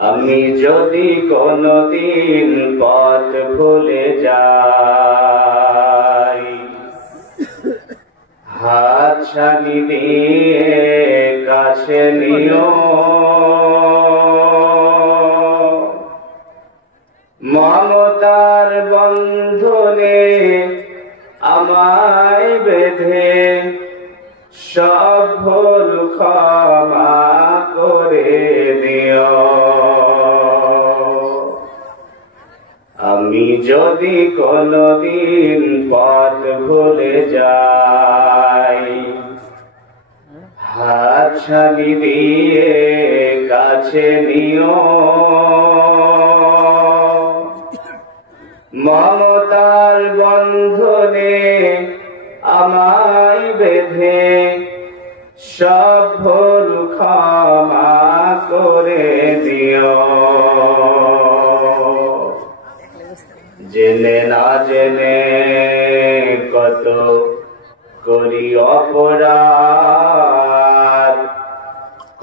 আমি যদি কোনদিন পথ ভুলে যাই, হাত ছানি দিয়ে কাছে নিও, মমতার বন্ধনে আমায় বেঁধে সব ভুল ক্ষমা করে দিও। আমি যদি কোনদিন পথ ভুলে যাই, হাত ছানি দিয়ে কাছে নিও, মমতার বন্ধনে আমায় বেঁধে সব ভুল ক্ষমা করে দিও। জেনে না জেনে কত করি অপরাধ,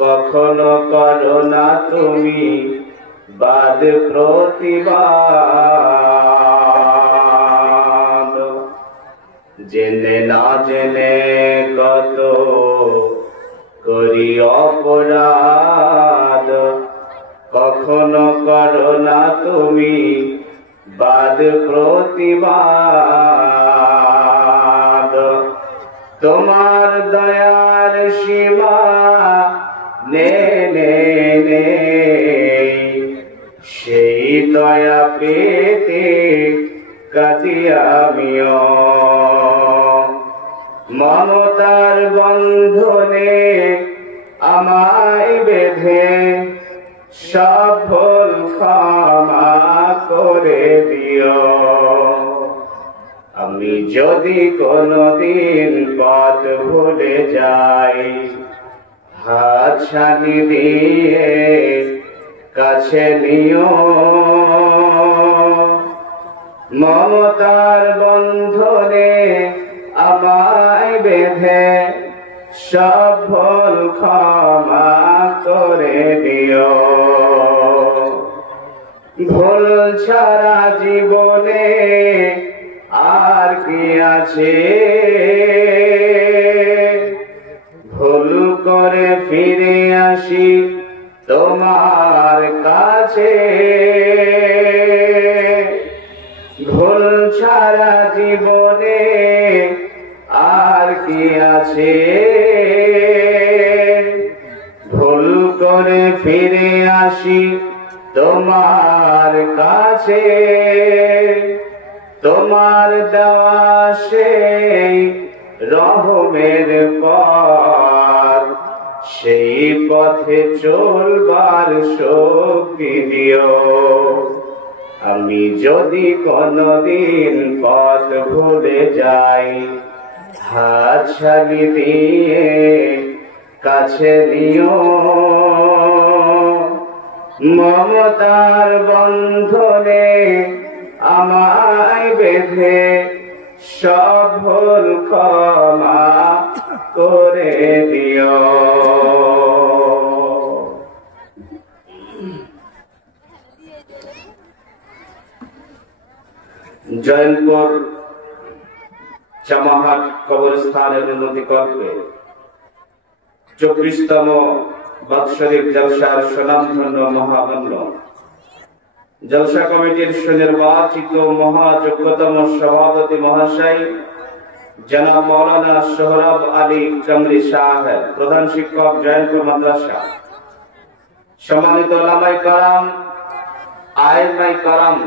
কখনো করো না তুমি বাদ প্রতিবাদ। জেনে না জেনে কত করি অপরাধ, কখনো করো না তুমি বাদ প্রতিবাদ। তোমার দয়ার সীমা নেই, সেই দয়া পেতে কাঁদি আমিও, মমতার বন্ধনে আমায় বেঁধে সব ভুল ক্ষমা করে দিও। আমি যদি কোনদিন পথ ভুলে যাই, হাত ছানি দিয়ে কাছে নিও, মমতার বন্ধনে আমায় বেঁধে সব ভুল ক্ষমা করে দিও। ভুল ছাড়া জীবনে আর কি আছে, ভুল করে ফিরে আসি তোমার কাছে। ভুল ছাড়া জীবনে আর কি আছে, ভুল করে ফিরে আসি তোমার কাছে। তোমার দেওয়া সেই রহমের পথ, সেই পথে চলবার শক্তি দিও। আমি যদি কোনদিন পথ ভুলে যাই, হাত ছানি দিয়ে কাছে নিও, মমতার বন্ধনে আমায় বেঁধে সব ভুল ক্ষমা করে দিও। জয়ন্তপুর চামাহাট কবরস্থানের উন্নতি করবে 24তম বাৎসরিক জলসার স্বনামধন্য মহামান্য জলসা কমিটির সুনির্বাচিত মহাযোগ্যতম সভাপতি মহাশয় জনাব মৌলানা সোহরাব আলী কামলি সাহেব, প্রধান শিক্ষক জয়ন্তপুর মাদ্রাসা, সম্মানিত ওলামায়ে কেরাম, আইমায়ে কেরাম,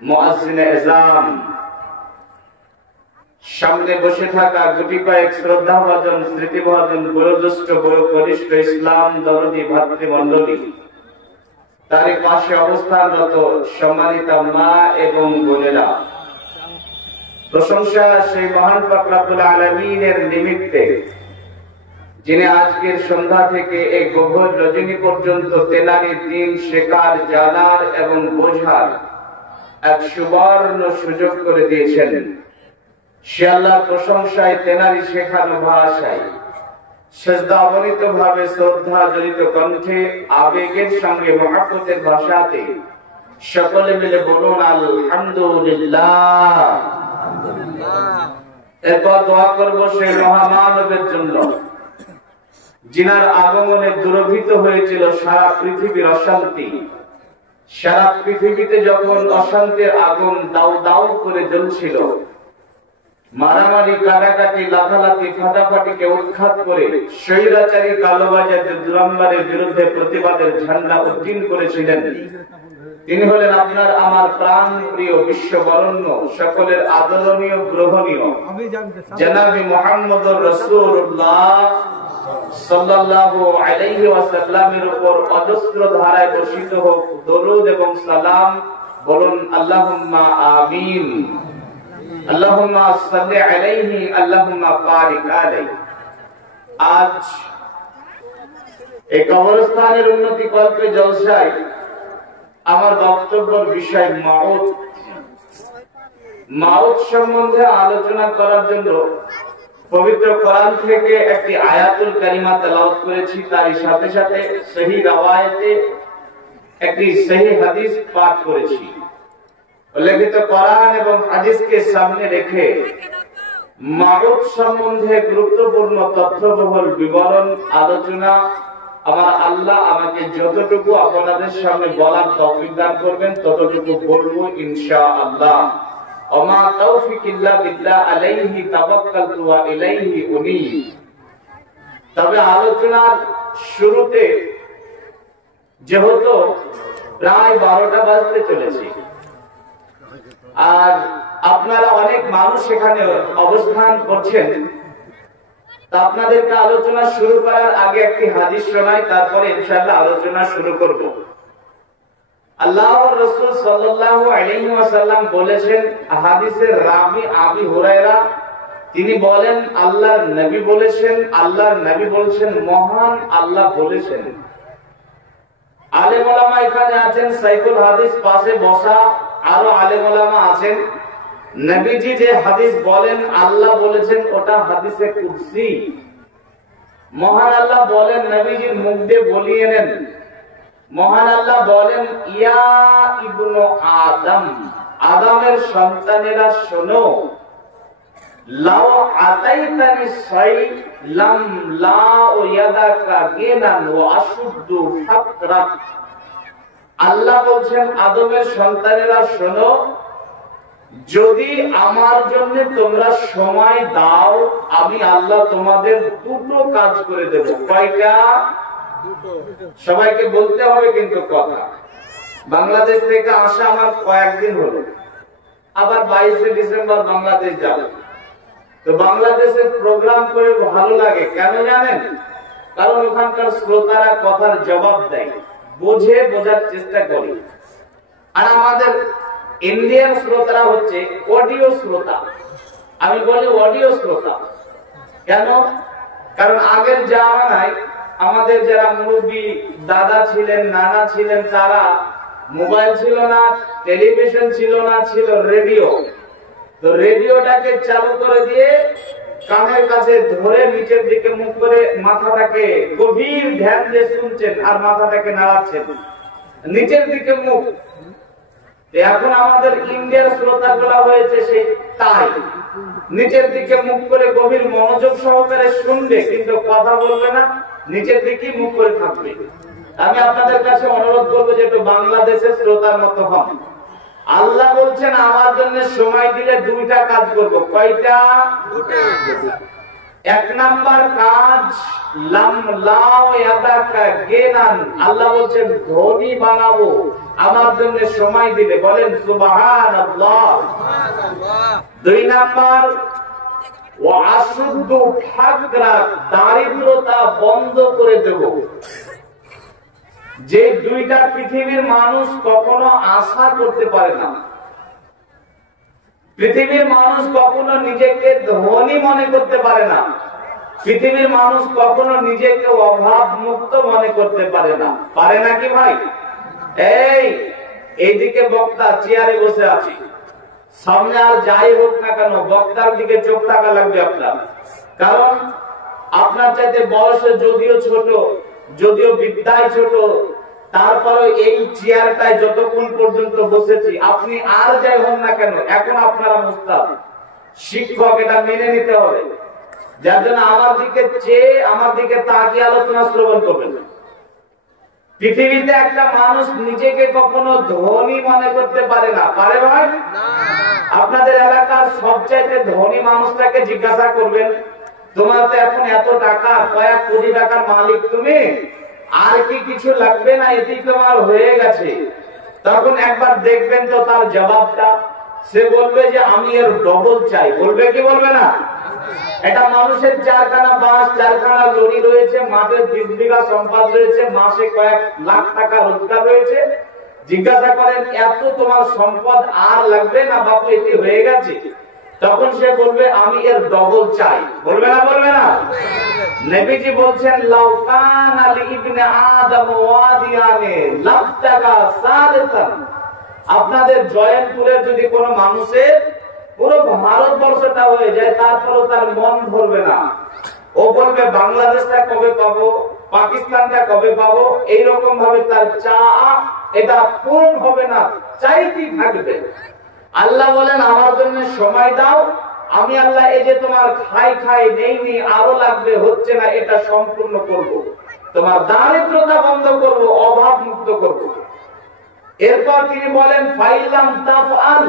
মুয়াজ্জিনে ইসলাম, সামনে বসে থাকা গুটি কয়েক শ্রদ্ধাভাজন স্মৃতিভাজন বয়োজ্যেষ্ঠ বড় কনিষ্ঠ ইসলাম দরদি ভাতৃমণ্ডলী, তার পাশে অবস্থানরত সম্মানিত মা এবং বোনেরা, প্রশংসা সেই মহান পাক রব্বুল আলামিনের নিমিত্তে যিনি আজকের সন্ধ্যা থেকে এই গভীর রজনী পর্যন্ত তেনারি দিন শেখার, জানার এবং বোঝার এক সুবর্ণ সুযোগ করে দিয়েছেন। সে আল্লাহ প্রশংসায় তেনারি শেখানো ভাষায় সেজদা অবনীত ভাবে শ্রদ্ধা জড়িত কণ্ঠে আবেগের সঙ্গে মহব্বতের ভাষাতে সকলে মিলে বলুন আলহামদুলিল্লাহ। এরপর দোয়া করবো সেই মহামানবের জন্য যিনার আগমনে দুরভিত হয়েছিল সারা পৃথিবীর অশান্তি। সারা পৃথিবীতে যখন অশান্তির আগুন দাউ দাউ করে জ্বলছিল, মারামারি, কাটাকাটি, লাফালাফি, ফাটাফাটিকে উৎখাত করে স্বৈরাচারী কালোবাজার দুরাম্বারের বিরুদ্ধে প্রতিবাদের ঝান্ডা উড্ডীন করেছিলেন, তিনি হলেন আপনার আমার প্রাণ প্রিয় বিশ্ববরণ্য সকলের আদরণীয় গ্রহণীয় জনাবে মুহাম্মদুর রাসূলুল্লাহ সাল্লাল্লাহু আলাইহি ওয়াসাল্লামের উপর অজস্র ধারায় বর্ষিত হোক দরুদ এবং সালাম। বলুন আল্লাহুম্মা আমিন। আল্লাহুম্মা সাল্লি আলাইহি আল্লাহুম্মা বারিক আলাইহি। আজ এই কবরস্থানের উন্নতি কল্পে জলসায় আমার বক্তব্যের বিষয় মাউত। মাউত সম্বন্ধে আলোচনা করার জন্য পবিত্র কোরআন থেকে একটি আয়াতুল কারিমা তেলাওয়াত করেছি, তার সাথে সাথে সহি রওয়ায়েতে একটি সহি হাদিস পাঠ করেছি। উল্লেখিত কোরআন এবং হাদিসকে সামনে রেখে মাউত সম্বন্ধে গুরুত্বপূর্ণ তথ্যবহুল বিবরণ আলোচনা আমার আল্লাহ আমাকে যতটুকু আপনাদের সামনে বলার তৌফিক দান করবেন ততটুকু বলবো ইনশাআল্লাহ। ওমা তাওফিক ইল্লা বিল্লাহ আলাইহি তাওয়াক্কালতু ওয়া ইলাইহি উনীব। তবে আলোচনার শুরুতে যেহেতু প্রায় 12টা বাজতে চলেছে আর আপনারা অনেক মানুষ এখানে অবস্থান করছেন, তা আপনাদেরকে আলোচনা শুরু করার আগে একটি হাদিস শোনাই, তারপরে ইনশাআল্লাহ আলোচনা শুরু করব। আল্লাহর রাসূল সাল্লাল্লাহু আলাইহি ওয়াসাল্লাম বলেছেন, হাদিসের রাবি আবি হুরায়রা, তিনি বলেন আল্লাহর নবী বলেছেন, আল্লাহর নবী বলেছেন, মহান আল্লাহ বলেছেন। আলেম ওলামা এখানে আছেন, সাইকুল হাদিস পাশে বসা আরো আলেম ওলামা আছেন। নবীজি যে হাদিস বলেন আল্লাহ বলেছেন ওটা হাদিসে কুদসি। মহান আল্লাহ বলেন, নবীজির মুখ দিয়ে বলিয়ে নেন। মহান আল্লাহ বলেন, ইয়া ইবনু আদম, আদমের সন্তানেরা শোনো, লাউ আতাইতানি শাই লাম লাউ ইয়াদাকা গিনান ওয়া আশুদ্দু ফাকরাক। আল্লাহ বলছেন, আদমের সন্তানেরা শোনো, যদি আমার জন্য তোমরা সময় দাও আমি আল্লাহ তোমাদের দুটো কাজ করে দেব। কয়টা? সবাইকে বলতে হবে কিন্তু কথা। বাংলাদেশ থেকে আসা আমার কয়েকদিন হলো, আবার 22শে ডিসেম্বর বাংলাদেশ যাব। তো বাংলাদেশের প্রোগ্রাম করে ভালো লাগে, কেন জানেন? কারণ ওখানকার শ্রোতারা কথার জবাব দেয়, বোঝার চেষ্টা করি। আর আমাদের ইন্ডিয়ান শ্রোতারা হচ্ছে অডিও শ্রোতা। আমি বলি অডিও শ্রোতা কেন? কারণ আগের জামানায় আমাদের যারা মুরব্বী দাদা ছিলেন, নানা ছিলেন, তারা মোবাইল ছিল না, টেলিভিশন ছিল না, ছিল রেডিও। তো রেডিওটাকে চালু করে দিয়ে কানের কাছে ধরে নিচের দিকে মুখ করে মাথাটাকে গভীর ধ্যান দিয়ে শুনছেন আর মাথাটাকে নাড়াচ্ছেন, নিচের দিকে মুখ। এখন আমাদের ইন্ডিয়ার শ্রোতা গুলা হয়েছে সেই তাই, নিচের দিকে মুখ করে গভীর মনোযোগ সহকারে শুনবে কিন্তু কথা বলবে না, নিচের দিকে মুখ করে থাকবে। আমি আপনাদের কাছে অনুরোধ করবো যে একটু বাংলাদেশের শ্রোতার মতো হন। আল্লাহ বলছেন আমার জন্য সময় দিলে দুইটা কাজ করব। কয়টা? এক নাম্বার কাজ লাম লাও ইয়াদাকা গিনান, আল্লাহ বলছেন ধনী বানাবো আমার জন্য সময় দিলে। বলেন সুবহানাল্লাহ। দুই নাম্বার ওয়া আশুদ্দু ফাকরাক, দারিদ্রতা বন্ধ করে দেব। যে দুইটা পৃথিবীর মানুষ কখনো আশা করতে পারে না। পৃথিবীর মানুষ কখনো নিজেকে ধনী মনে করতে পারে না। পৃথিবীর মানুষ কখনো নিজেকে অভাব মুক্ত মনে করতে পারে না। পারে নাকি ভাই? এইদিকে বক্তা চেয়ারে বসে আছে, সামনে আর যাই হোক না কেন বক্তার দিকে চোখ থাকা লাগবে আপনার। কারণ আপনার চাইতে বয়সে যদিও ছোট, যদিও বিদ্যায় ছোট, তারপরে এই চেয়ারটায় যতক্ষণ পর্যন্ত বসেছি, আপনি আর যাই হন না কেন, এখন আপনারা মুস্তাদ শিক্ষক, এটা মেনে নিতে হবে। যার জন্য আমার দিকে চেয়ে, আমার দিকে তাকিয়ে আলোচনা শ্রবণ করবেন। পৃথিবীতে একটা মানুষ নিজেকে কখনো ধনী মনে করতে পারে না, পারে ভাই? আপনাদের এলাকার সবচাইতে ধনী মানুষটাকে জিজ্ঞাসা করবেন, তোমার তো এখন এত টাকা, কয়েক কোটি টাকার মালিক তুমি, আর কি কিছু লাগবে না, এটি তোমার হয়ে গেছে? তখন একবার দেখবেন তো তার জবাবটা, সে বলবে যে আমি এর ডবল চাই। বলবে কি বলবে না? এটা মানুষের 4খানা বাস, 4খানা লরি রয়েছে, মাঠের 20 বিঘা সম্পদ রয়েছে, মাসে কয়েক লাখ টাকা রোজগার রয়েছে। জিজ্ঞাসা করেন এত তোমার সম্পদ আর লাগবে না বাপু, এটি হয়ে গেছে? তখন সে বলবে আমি এর ডবল চাই। বলবে না? বলবে না? নবীজি বলছেন লাউ কানা লি ইবনে আদম ওয়াদিয়ানে লাবতাগা সালিসান। আপনাদের জয়ন্তপুরের যদি কোনো মানুষের পুরো ভারতবর্ষটা হয়ে যায়, তারপরও তার মন ভরবে না। ও বলবে বাংলাদেশটা কবে পাবো, পাকিস্তানটা কবে পাবো, এইরকম ভাবে তার চা এটা পূরণ হবে না, চাইতেই থাকবে। আল্লাহ বলেন আমার জন্য সময় দাও, আমি আল্লাহ এই যে তোমার খাই খাই নেই আরো লাগবে, হচ্ছে না, এটা সম্পূর্ণ করব। তোমার দারিদ্রতা বন্ধ করব, অভাব মুক্ত করব। এরপর তিনি বলেন ফাইলাম তাফআল,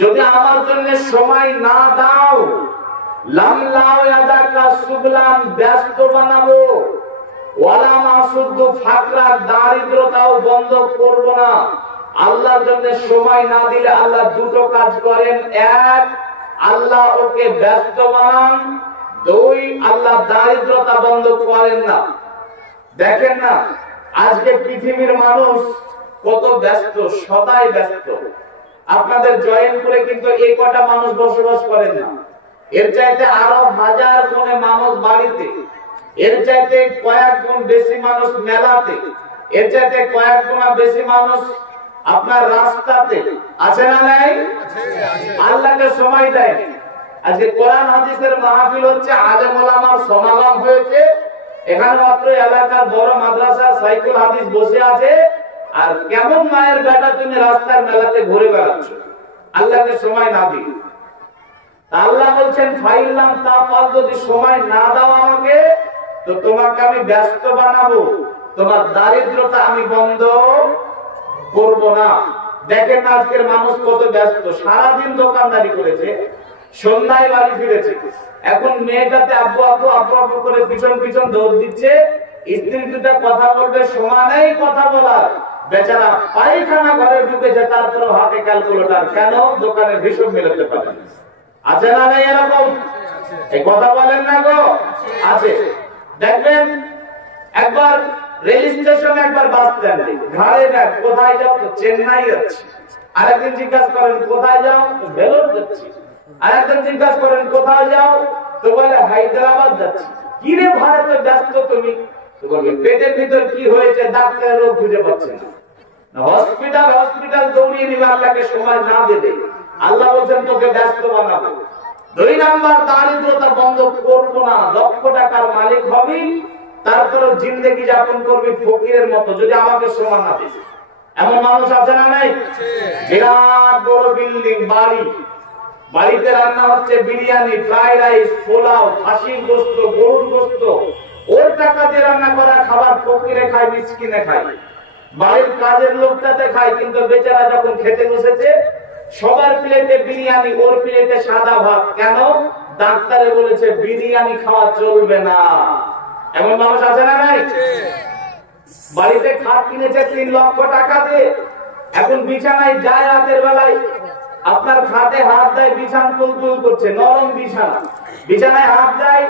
যদি আমার জন্য সময় না দাও, লামলাউ ইয়াদাকা সুবলান, ব্যস্ত বানাবো, ওয়ালা মাসুদ্দু ফাকরা, দারিদ্রতাও বন্ধ করব না। আল্লাহর জন্য সময় না দিলে আল্লাহ দুটো কাজ করেন, এক আল্লাহ ওকে ব্যস্ত বানান, দুই আল্লাহ দারিদ্রতা বন্ধ করেন না। দেখেন না আজকে পৃথিবীর মানুষ কত ব্যস্ত, সদাই ব্যস্ত। আপনাদের জয়ন্তপুরে কিন্তু এই কটা মানুষ বসবাস করেন না, এর চাইতে আরো হাজার গুণে মানুষ বাড়িতে, এর চাইতে কয়েক গুণ বেশি মানুষ মেলাতে, এর চাইতে কয়েক গুণা বেশি মানুষ আপনার রাস্তাতে আছে না নাই? আল্লাহকে সময় দেয়। আজকে কোরআন হাদিসের মাহফিল হচ্ছে, আলেম ওলামার সমাগম হয়েছে, এখানে মাত্র এলাকার বড় মাদ্রাসা সাইকুল হাদিস বসে আছে, আর কেমন মায়ের বেটা তুমি রাস্তার মেলাতে ঘুরে বেড়াচ্ছ আল্লাহকে সময় না দিয়ে। আল্লাহ বলছেন ফাইলাম তাফাল, যদি সময় না দাও আমাকে, তো তোমাকে আমি ব্যস্ত বানাবো, তোমার দারিদ্রতা আমি বন্ধ করব না। দেখেন আজকের মানুষ কত ব্যস্ত, সারাদিন দোকানদারি করেছে, সন্ধ্যায় বাড়ি ফিরেছে, এখন মেয়েটাতে আব্বু আব্বু আব্বু আব্বু করে পিছন পিছন দৌড় দিচ্ছে, স্ত্রী দুটা কথা বলবে, সমানেই কথা বলার, বেচারা পায়খানা ঘরে ঢুকেছে, তারপরে হাতে ক্যালকুলেটর, কেন? দোকানের হিসাব মেলাতে পারে। আছে না নাই এরকম? এই কথা বলেন না গো? আছে। দেখবেন একবার রেল স্টেশনে, একবার বাস স্ট্যান্ডে, ঘাড়ে ব্যাগ, কোথায় যাও? তো চেন্নাই যাচ্ছি। আরেকদিন জিজ্ঞাসা করেন কোথায় যাও? তো বেলোর যাচ্ছি। আরেকদিন জিজ্ঞাসা করেন কোথায় যাও? তো বলে হায়দ্রাবাদ যাচ্ছি। কি রে ভারতে ব্যস্ত তুমি? তো বলবে পেটের ভিতর কি হয়েছে, ডাক্তারের রোগ খুঁজে পাচ্ছে না, হসপিটাল হসপিটাল দৌড়িয়ে নিবে, আল্লাহকে সময় না দেবে। আল্লাহ বলছেন তোকে ব্যস্ত বানাবো। 2 নাম্বার, দারিদ্রতা বন্ধ করবো না, লক্ষ টাকার মালিক হবি, তারপরে জিন্দেগি যাপন করবি ফকিরের মতো, যদি আমাকে সময় না দিস। এমন মানুষ আছে না নাই? বিরাট বড় বিল্ডিং, বাড়ি, বাড়িতে রান্না হচ্ছে বিরিয়ানি, ফ্রাইড রাইস, পোলাও, খাসির গোস্ত, গরুর গোস্ত, ওর টাকা দিয়ে রান্না করা খাবার ফকিরে খায়, মিসকিনে খায়, বাড়ির কাজের লোকটাতে খায়, কিন্তু বেচারা যখন খেতে বসেছে সবার প্লেটে বিরিয়ানি, ওর প্লেটে সাদা ভাত। কেন? ডাক্তারে বলেছে বিরিয়ানি খাওয়া চলবে না। এমন মানুষ আছে না নাই? বাড়িতে খাট কিনেছে 3 লক্ষ টাকা দিয়ে, এখন বিছানায় যায় রাতের বেলায়, আপনার খাটে হাত দেয়, বিছানা তুলতুল করছে, নরম বিছানা, বিছানায় হাত দেয়,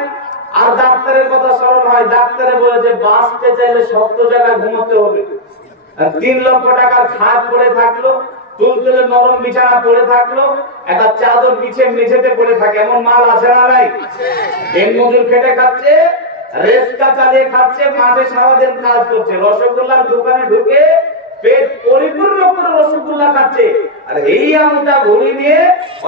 আর ডাক্তারের কথা স্মরণ হয়, ডাক্তারে বলেছে বাঁচতে চাইলে শক্ত জায়গায় ঘুমোতে হবে। 3 লক্ষ টাকার খাট পড়ে থাকলো, তুলতুলে নরম বিছানা পড়ে থাকলো, একটা চাদর বিছিয়ে মেঝেতে পড়ে থাকে। এমন মাল আছে না নাই? দিন মজুর খেটে খাচ্ছে, রেস্কা চালিয়ে খাচ্ছে, মাঠে সারাদিন কাজ করছে, রসগোল্লার দোকানে ঢুকে পেট পরিপূর্ণ করে রসগোল্লা খাচ্ছে, আর এই আমটা ঘুরি নিয়ে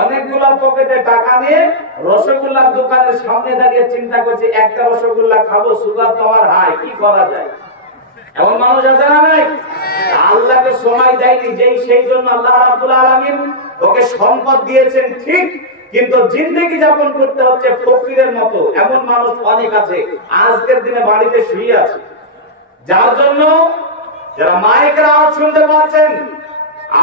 অনেকগুলো পকেটে টাকা নিয়ে রসগোল্লার দোকানের সামনে দাঁড়িয়ে চিন্তা করছে একটা রসগোল্লা খাবো, সুগার তো আমার হাই, কি করা যায়? এমন মানুষ আছে না নাই? আল্লাহকে সময় দেয়নি, যেই সেই জন্য আল্লাহ রাব্বুল আলামিন ওকে সম্পদ দিয়েছেন ঠিক, কিন্তু জিন্দেগি যাপন করতে হচ্ছে ফকিরের মতো। এমন মানুষ অনেক আছে আজকের দিনে বাড়িতে শুয়ে আছে, যার জন্য যারা মাইকের আওয়াজ শুনতে পাচ্ছেন,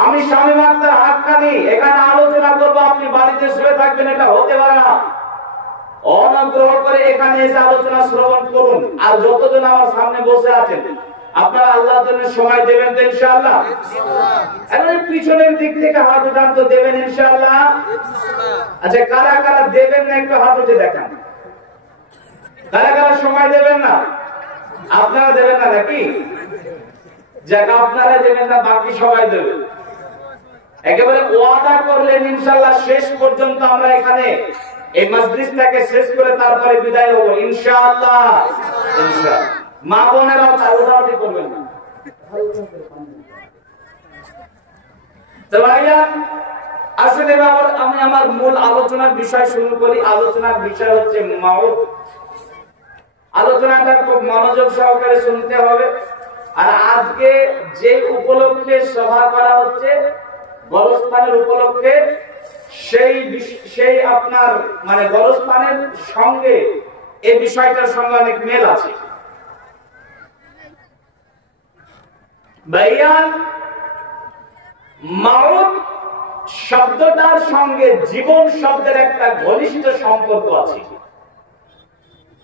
আমি শামীম আক্তার হাক্কানী এখানে আলোচনা করবো, আপনি বাড়িতে শুয়ে থাকবেন, এটা হতে পারে না। অনুগ্রহ করে এখানে এসে আলোচনা শ্রবণ করুন। আর যতজন আমার সামনে বসে আছেন, আপনারা আল্লাহর জন্য সময় দেবেন তো ইনশাআল্লাহ? এখন পিছনের দিক থেকে হাত উঠান তো, দেবেন ইনশাআল্লাহ? আচ্ছা, কারা কারা দেবেন না একটু হাত উঠে দেখান। কারা কারা সময় দেবেন না? আপনারা দেবেন না নাকি? যাক, আপনারা দেবেন না, বাকি সবাই দেবে। একেবারে ওয়াদা করলেন ইনশাআল্লাহ শেষ পর্যন্ত আমরা এখানে এই মজলিসটাকে শেষ করে তারপরে বিদায় হবো ইনশাআল্লাহ। ইনশাআল্লাহ। মা বোনেরাও তাড়াতাড়ি করবেন না। তো ভাইয়া আসলে আমি আমার মূল আলোচনার বিষয় শুরু করি। আলোচনার বিষয় হচ্ছে মাউত। আলোচনাটা খুব মনোযোগ সহকারে শুনতে হবে। আর আজকে যে উপলক্ষে সভা করা হচ্ছে, গোরস্থানের উপলক্ষে, সেই আপনার মানে গোরস্থানের সঙ্গে এই বিষয়টার সঙ্গে অনেক মেল আছে। ভাইয়ান, মাউত শব্দটার সঙ্গে জীবন শব্দের একটা ঘনিষ্ঠ সম্পর্ক আছে।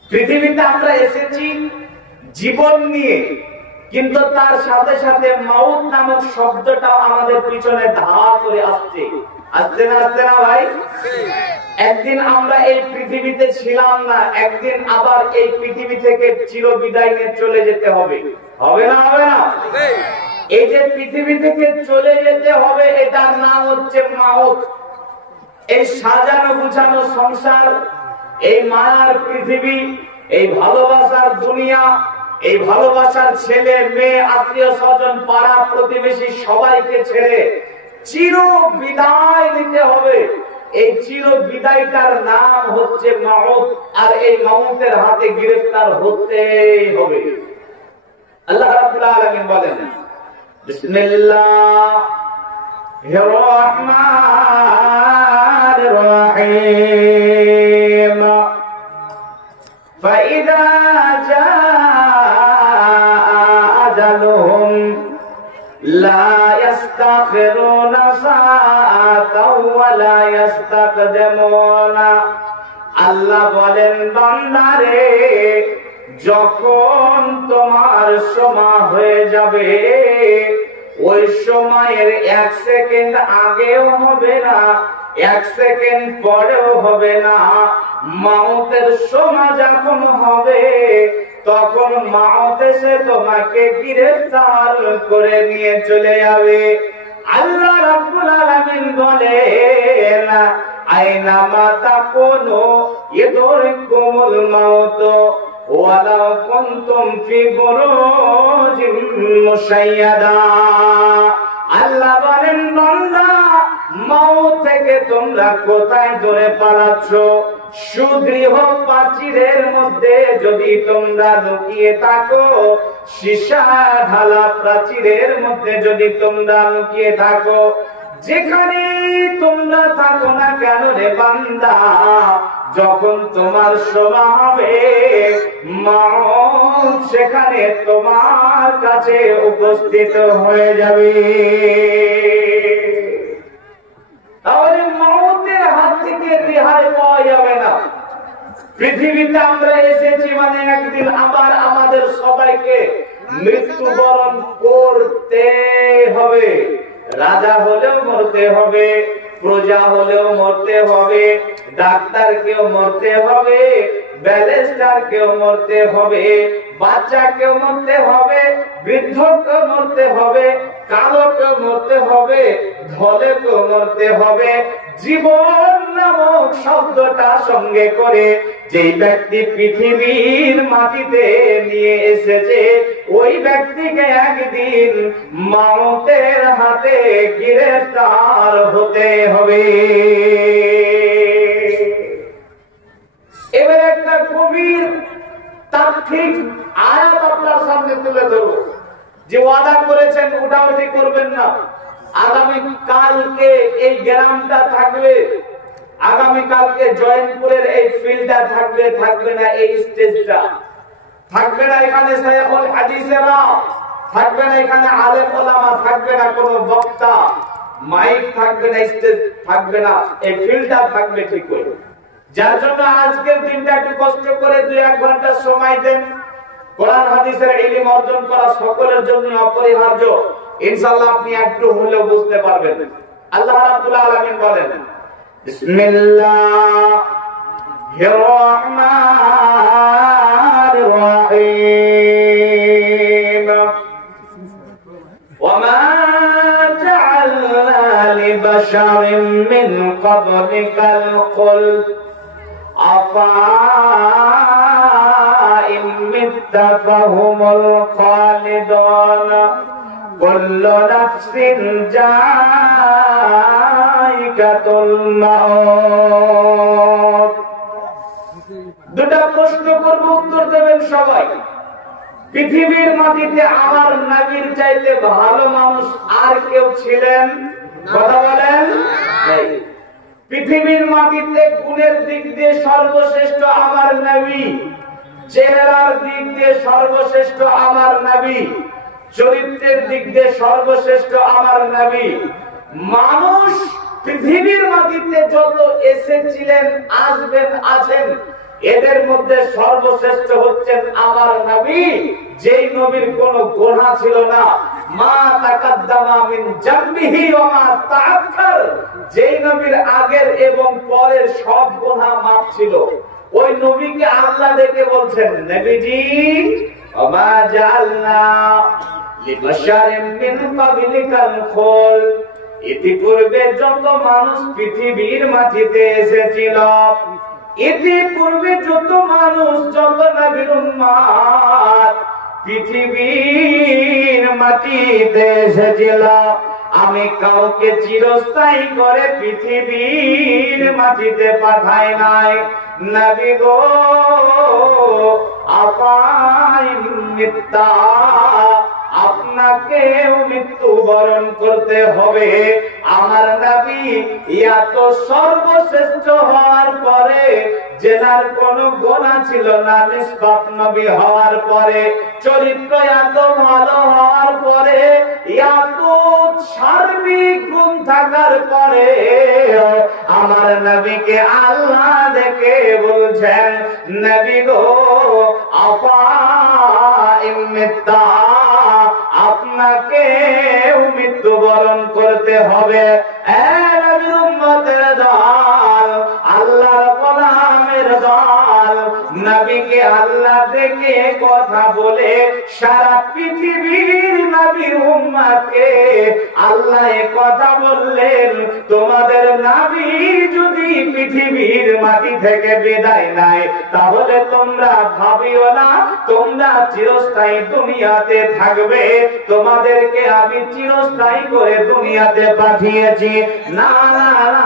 পৃথিবীতে আমরা এসেছি জীবন নিয়ে, কিন্তু তার সাথে সাথে মাউত নামক শব্দটাও আমাদের পিছনে ধাওয়া করে আসছে। আসছে না? আসছে না ভাই? একদিন আমরা এই পৃথিবীতে ছিলাম না, একদিন আবার এই পৃথিবী থেকে চির বিদায় নিয়ে চলে যেতে হবে। হবে না? হবে না? এই যে পৃথিবী থেকে চলে যেতে হবে, এটার নাম হচ্ছে মাউত। এই সাজানো গুছানো সংসার, এই মায়ার পৃথিবী, এই ভালোবাসার দুনিয়া, এই ভালোবাসার ছেলে মেয়ে, আত্মীয় স্বজন, পাড়া প্রতিবেশী সবাইকে ছেড়ে চির বিদায় নিতে হবে। এই চির বিদায়টার নাম হচ্ছে মাউত। আর এই মাউতের হাতে গ্রেফতার হতেই হবে। আল্লাহ রাব্বুল আলামিন বলেন, বিসমিল্লাহির রহমানির রহিম, ফাইদা لا يستأخرون ساعة ولا يستقدمون। আল্লাহ বলেন, বান্দারে, যখন তোমার সময় হয়ে যাবে, ওই সময়ের 1 সেকেন্ড আগেও হবে না, 1 সেকেন্ড পরেও হবে না। মাউতের সময় যখন হবে, তখন মাউত এসে তোমাকে গ্রেফতার করে নিয়ে চলে যাবে। আল্লাহ রাব্বুল আলামিন বলেন, আইনামা তাকুনু ইদরিকুমুল মাউত ওয়ালাউ কুনতুম ফি বুরুজিন মুশাইয়াদা। আল্লাহ বলেন, বান্দা, মাউত থেকে তোমরা কোথায় দূরে পালাচ্ছ? সুদৃঢ় প্রাচীরের মধ্যে যদি তোমরা লুকিয়ে থাকো, সীসা ঢালা প্রাচীরের মধ্যে যদি তোমরা লুকিয়ে থাকো, যেখানে তোমরা থাকো না কেন রে বান্দা, যখন তোমার সময় হবে, মাউত সেখানে তোমার কাছে উপস্থিত হয়ে যাবে। তাহলে মাউতের হাত থেকে রেহাই পাওয়া যাবে না। পৃথিবীতে আমরা এসেছি মানে একদিন আবার আমাদের সবাইকে মৃত্যুবরণ করতে হবে। রাজা হলেও মরতে হবে, প্রজা হলেও মরতে হবে, ডাক্তারকেও মরতে হবে, ব্যারিস্টারকেও মরতে হবে, বাচ্চাকেও মরতে হবে, বৃদ্ধকেও মরতে হবে, কালোকেও মরতে হবে, ধলেকেও মরতে হবে। জীবন নামক শব্দটা সঙ্গে করে যে ব্যক্তি পৃথিবীর মাটিতে নিয়ে এসেছে, ওই ব্যক্তিকে একদিন মাউতের হাতে গ্রেফতার হতে হবে। গভীর তাত্ত্বিক আয়াত আপনার সামনে তুলে ধরব। যে ওয়াদা করেছেন ওটাওটি করবেন না, আগামী কালকে এই গ্রামটা থাকবে, আগামী কালকে জয়ন্তপুরের এই ফিল্ডটা থাকবে, থাকবে না এই স্টেজটা, থাকবে না এখানে শাইখুল হাদিসেরা, থাকবে না এখানে আলেম ওলামা, থাকবে না কোনো বক্তা, মাইক থাকবে না, স্টেজ থাকবে না, এই ফিল্ডটা থাকবে ঠিক করে। যার জন্য আজকের দিনটা একটু কষ্ট করে 2-1 ঘন্টা সময় দেন। কোরআন হাদিসের ইলম অর্জন করা সকলের জন্য অপরিহার্য। ইনশাআল্লাহ আপনি একটু হলেও বুঝতে পারবেন। আল্লাহ রাব্বুল আলামিন বলেন, বিসমিল্লাহির রহমানির রহিম, ওয়া মা জাআলনা লিবাশারিন মিন ক্বাবলিকাল খুলদ আফাইন মিত্তা ফাহুমুল খালিদুন কুল্লু নাফসিন যায়িকাতুল মাউত। দুটা প্রশ্ন করব, উত্তর দেবেন সবাই। পৃথিবীর মাটিতে আমার নবীর চাইতে ভালো মানুষ আর কেউ ছিলেন? কথা বলেন। পৃথিবীর মাটিতে গুণের দিক দিয়ে সর্বশ্রেষ্ঠ আমার নবী, চেহারার দিক দিয়ে সর্বশ্রেষ্ঠ আমার নবী, চরিত্রের দিক দিয়ে সর্বশ্রেষ্ঠ আমার নবী। মানুষ পৃথিবীর মাটিতে যত এসেছিলেন, আসবেন, আছেন, এদের মধ্যে সর্বশ্রেষ্ঠ হচ্ছেন আমার নবী, যেই নবীর কোনো গুনাহ ছিল না। মা তাকাদ্দামা মিন জামবিহি ওয়া মা তাআখার, যেই নবীর আগের এবং পরের সব গুনাহ মাফ ছিল। ওই নবীকে আল্লাহ ডেকে বলছেন, নবীজি ওয়া মা জাআলনা লিবাশারিন মিন ক্বাবলিকাল খুলদ, ইতিপূর্বে যত মানুষ পৃথিবীর মাটিতে এসেছিল, ইতিপূর্বে যত মানুষ, যত নবীর উম্মত পৃথিবীর মাটিতে এসেছিল, আমি কাউকে চিরস্থায়ী করে পৃথিবীর মাটিতে পাঠাই নাই। নবী গো আপাইন মিত্তা, আপনাকেও মৃত্যুবরণ করতে হবে। আমার নবী এত সর্বশ্রেষ্ঠ হওয়ার পরে, যেনার কোনো গুনাহ ছিল না, নিষ্পাপ নবী হওয়ার পরে, চরিত্র এত ভালো হওয়ার পরে, এত সার্বিক গুণ থাকার পরে, আমার নবীকে আল্লাহ দেখে বলছেন, নবী গো আফাইন মিত্তা, আপনাকে মৃত্যুবরণ করতে হবে। নবীর উম্মতের দল, আল্লাহর গোলামের দল, নবীকে আল্লাহ দেখে কথা বলে সারা পৃথিবীর নবীর উম্মতকে আল্লাহ কথা বললেন, তোমাদের নবী যদি পৃথিবীর মাটি থেকে বিদায় নেয়, তাহলে তোমরা ভাবিও না তোমরা চিরস্থায়ী দুনিয়াতে থাকবে, তোমাদেরকে আমি চিরস্থায়ী করে দুনিয়াতে পাঠিয়েছি। না না না,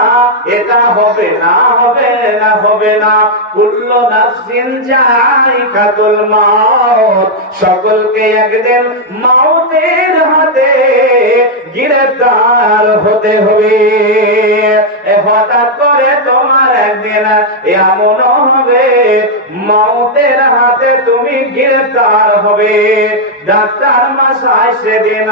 এটা হবে না, হবে না, হবে না। কুল্লু নাফসিন যায়িকাতুল মাউত, সকলকে একদিন মাউতের হাতে গ্রেফতার হতে হবে। হঠাৎ করে তোমার একদিন এমন হবে, মাউতের হাতে তুমি গ্রেফতার হবে। ডাক্তার মশাই সেদিন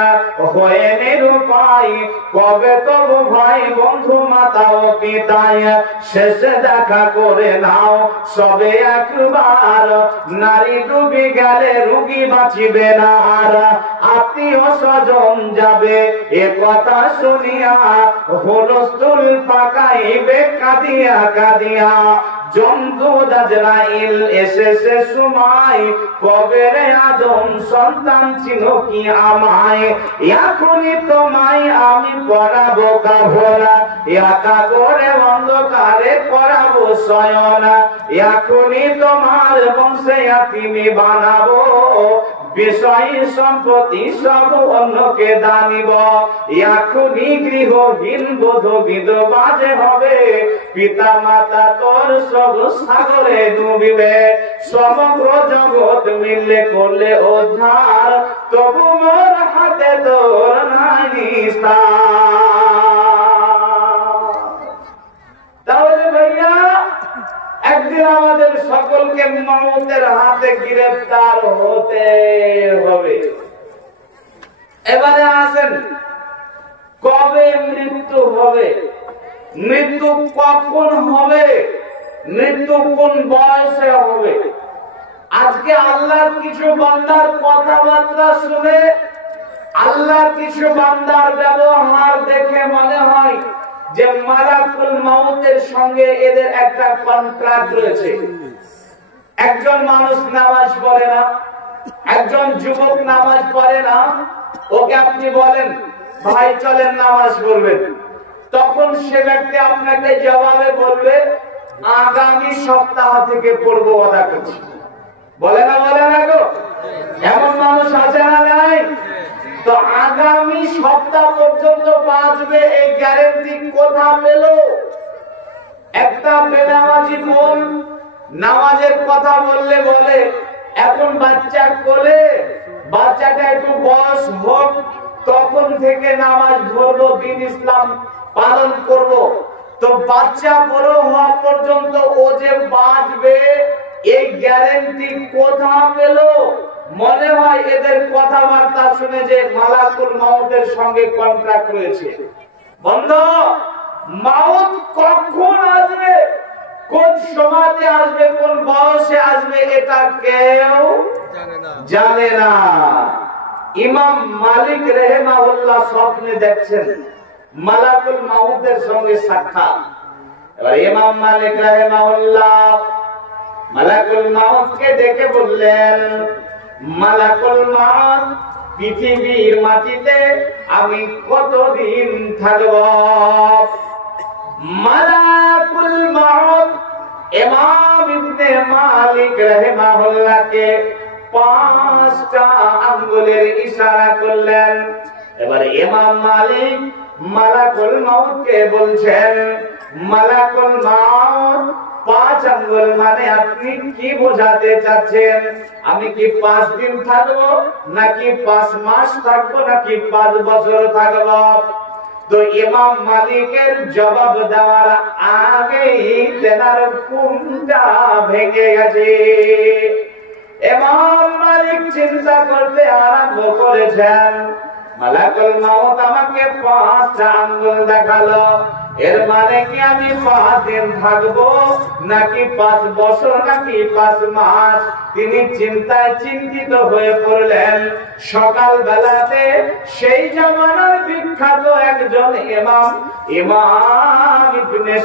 হয়ে নিরুপায়, কবে তবু ভাই বন্ধু মাতা ও পিতায় শেষে দেখা করে নাও সবে একবার, নারী ডুবি গেলে রুগী বাঁচিবে না আর, আত্মীয় স্বজন যাবে এ কথা শুনিয়া হুলস্থুল পাকাইবে কাঁদিয়া কাঁদিয়া। জন্তু আজরাইল এসেছে সময়, কবে রে আদম সন্তান ছিল কি আমায়, এখনই তোমায় আমি পড়াবো কাফলা, একা করে অন্ধকারে করাবো শয়ন, এখনই তোমার বংশে তুমি বানাবো, বিষয় সম্পত্তি সব অন্যকে দানিব, এখনই গৃহহীন বধূ বিধবা যে হবে, পিতা মাতা তোর সব সাগরে ডুবিবে, সমগ্র জগৎ মিললে করলে উদ্ধার, তবু মোর হাতে তোর নাই নিস্তার। তাহলে ভাইয়া একদিন আমাদের সকলকে মৌতের হাতে গ্রেফতার হতে হবে। এবারে আসেন, কবে মৃত্যু হবে, মৃত্যু কখন হবে, মৃত্যু কোন বয়সে হবে? আজকে আল্লাহর কিছু বান্দার কথাবার্তা শুনে, আল্লাহর কিছু বান্দার ব্যবহার দেখে মনে হয় যে মালাকুল মউতের সঙ্গে এদের একটা কন্ট্রাক্ট রয়েছে। একজন মানুষ নামাজ পড়ে না, একজন যুবক নামাজ পড়ে না, ওকে আপনি বলেন ভাই চলেন নামাজ পড়বেন, তখন সে ব্যক্তি আপনাকে জবাবে বলবে আগামী সপ্তাহ থেকে পড়বো, ওয়াদা করছি। বলে না গো? এমন মানুষ আছে না নাই? তো আগামী সপ্তাহ পর্যন্ত বাঁচবে এই গ্যারেন্টি কোথা পেল? একটা বেনামাজি বোন নামাজের কথা বললে বলে এখন বাচ্চা কোলে, বাচ্চাটা একটু বয়স হোক তখন থেকে নামাজ ধরবো, দিন ইসলাম পালন করব। তো বাচ্চা বড় হওয়া পর্যন্ত ও যে বাঁচবে এই গ্যারেন্টি কোথা পেল? মনে হয় এদের কথাবার্তা শুনে যে মালাকুল মউতের সঙ্গে কন্ট্রাক্ট রয়েছে। বন্ধু, মাউত কখন আসবে, কোন সময়তে আসবে, কোন বয়সে আসবে, এটা কেউ জানে না। ইমাম মালিক রাহিমাহুল্লাহ স্বপ্নে দেখছেন মালাকুল মউতের সঙ্গে সাক্ষাৎ। এবার ইমাম মালিক রাহিমাহুল্লাহ মালাকুল মউতকে ডেকে বললেন, মালাকুল মউত, পৃথিবীর মাটিতে আমি কতদিন থাকব? মালাকুল মউত ইমাম ইবনে মালিক রাহিমাহুল্লাহকে 5টা আঙ্গুলের ইশারা করলেন। এবার ইমাম মালিক মালাকুল মউতকে বলছেন, মালাকুল মউত 5 আঙ্গুল মানে আপনি কি বোঝাতে চাচ্ছেন? আমি কি 5 দিন থাকবো, নাকি 5 মাস থাকবো, নাকি 5 বছর থাকবো? তো ইমাম মালিকের জবাব দেওয়ার আগেই তেনার ঘুমটা ভেঙে গেছে। ইমাম মালিক চিন্তা করতে আরম্ভ করেছেন, মালাকুল মউত আমাকে 5টা আঙ্গুল দেখালো, এর মানে কি আমি 5 দিন থাকবো, নাকি 5 বছর, নাকি 5 মাস? তিনি চিন্তায় চিন্তিত হয়ে পড়লেন। সকাল বেলাতে সেই জামানার বিখ্যাত একজন ইমাম, ইমাম ইবনে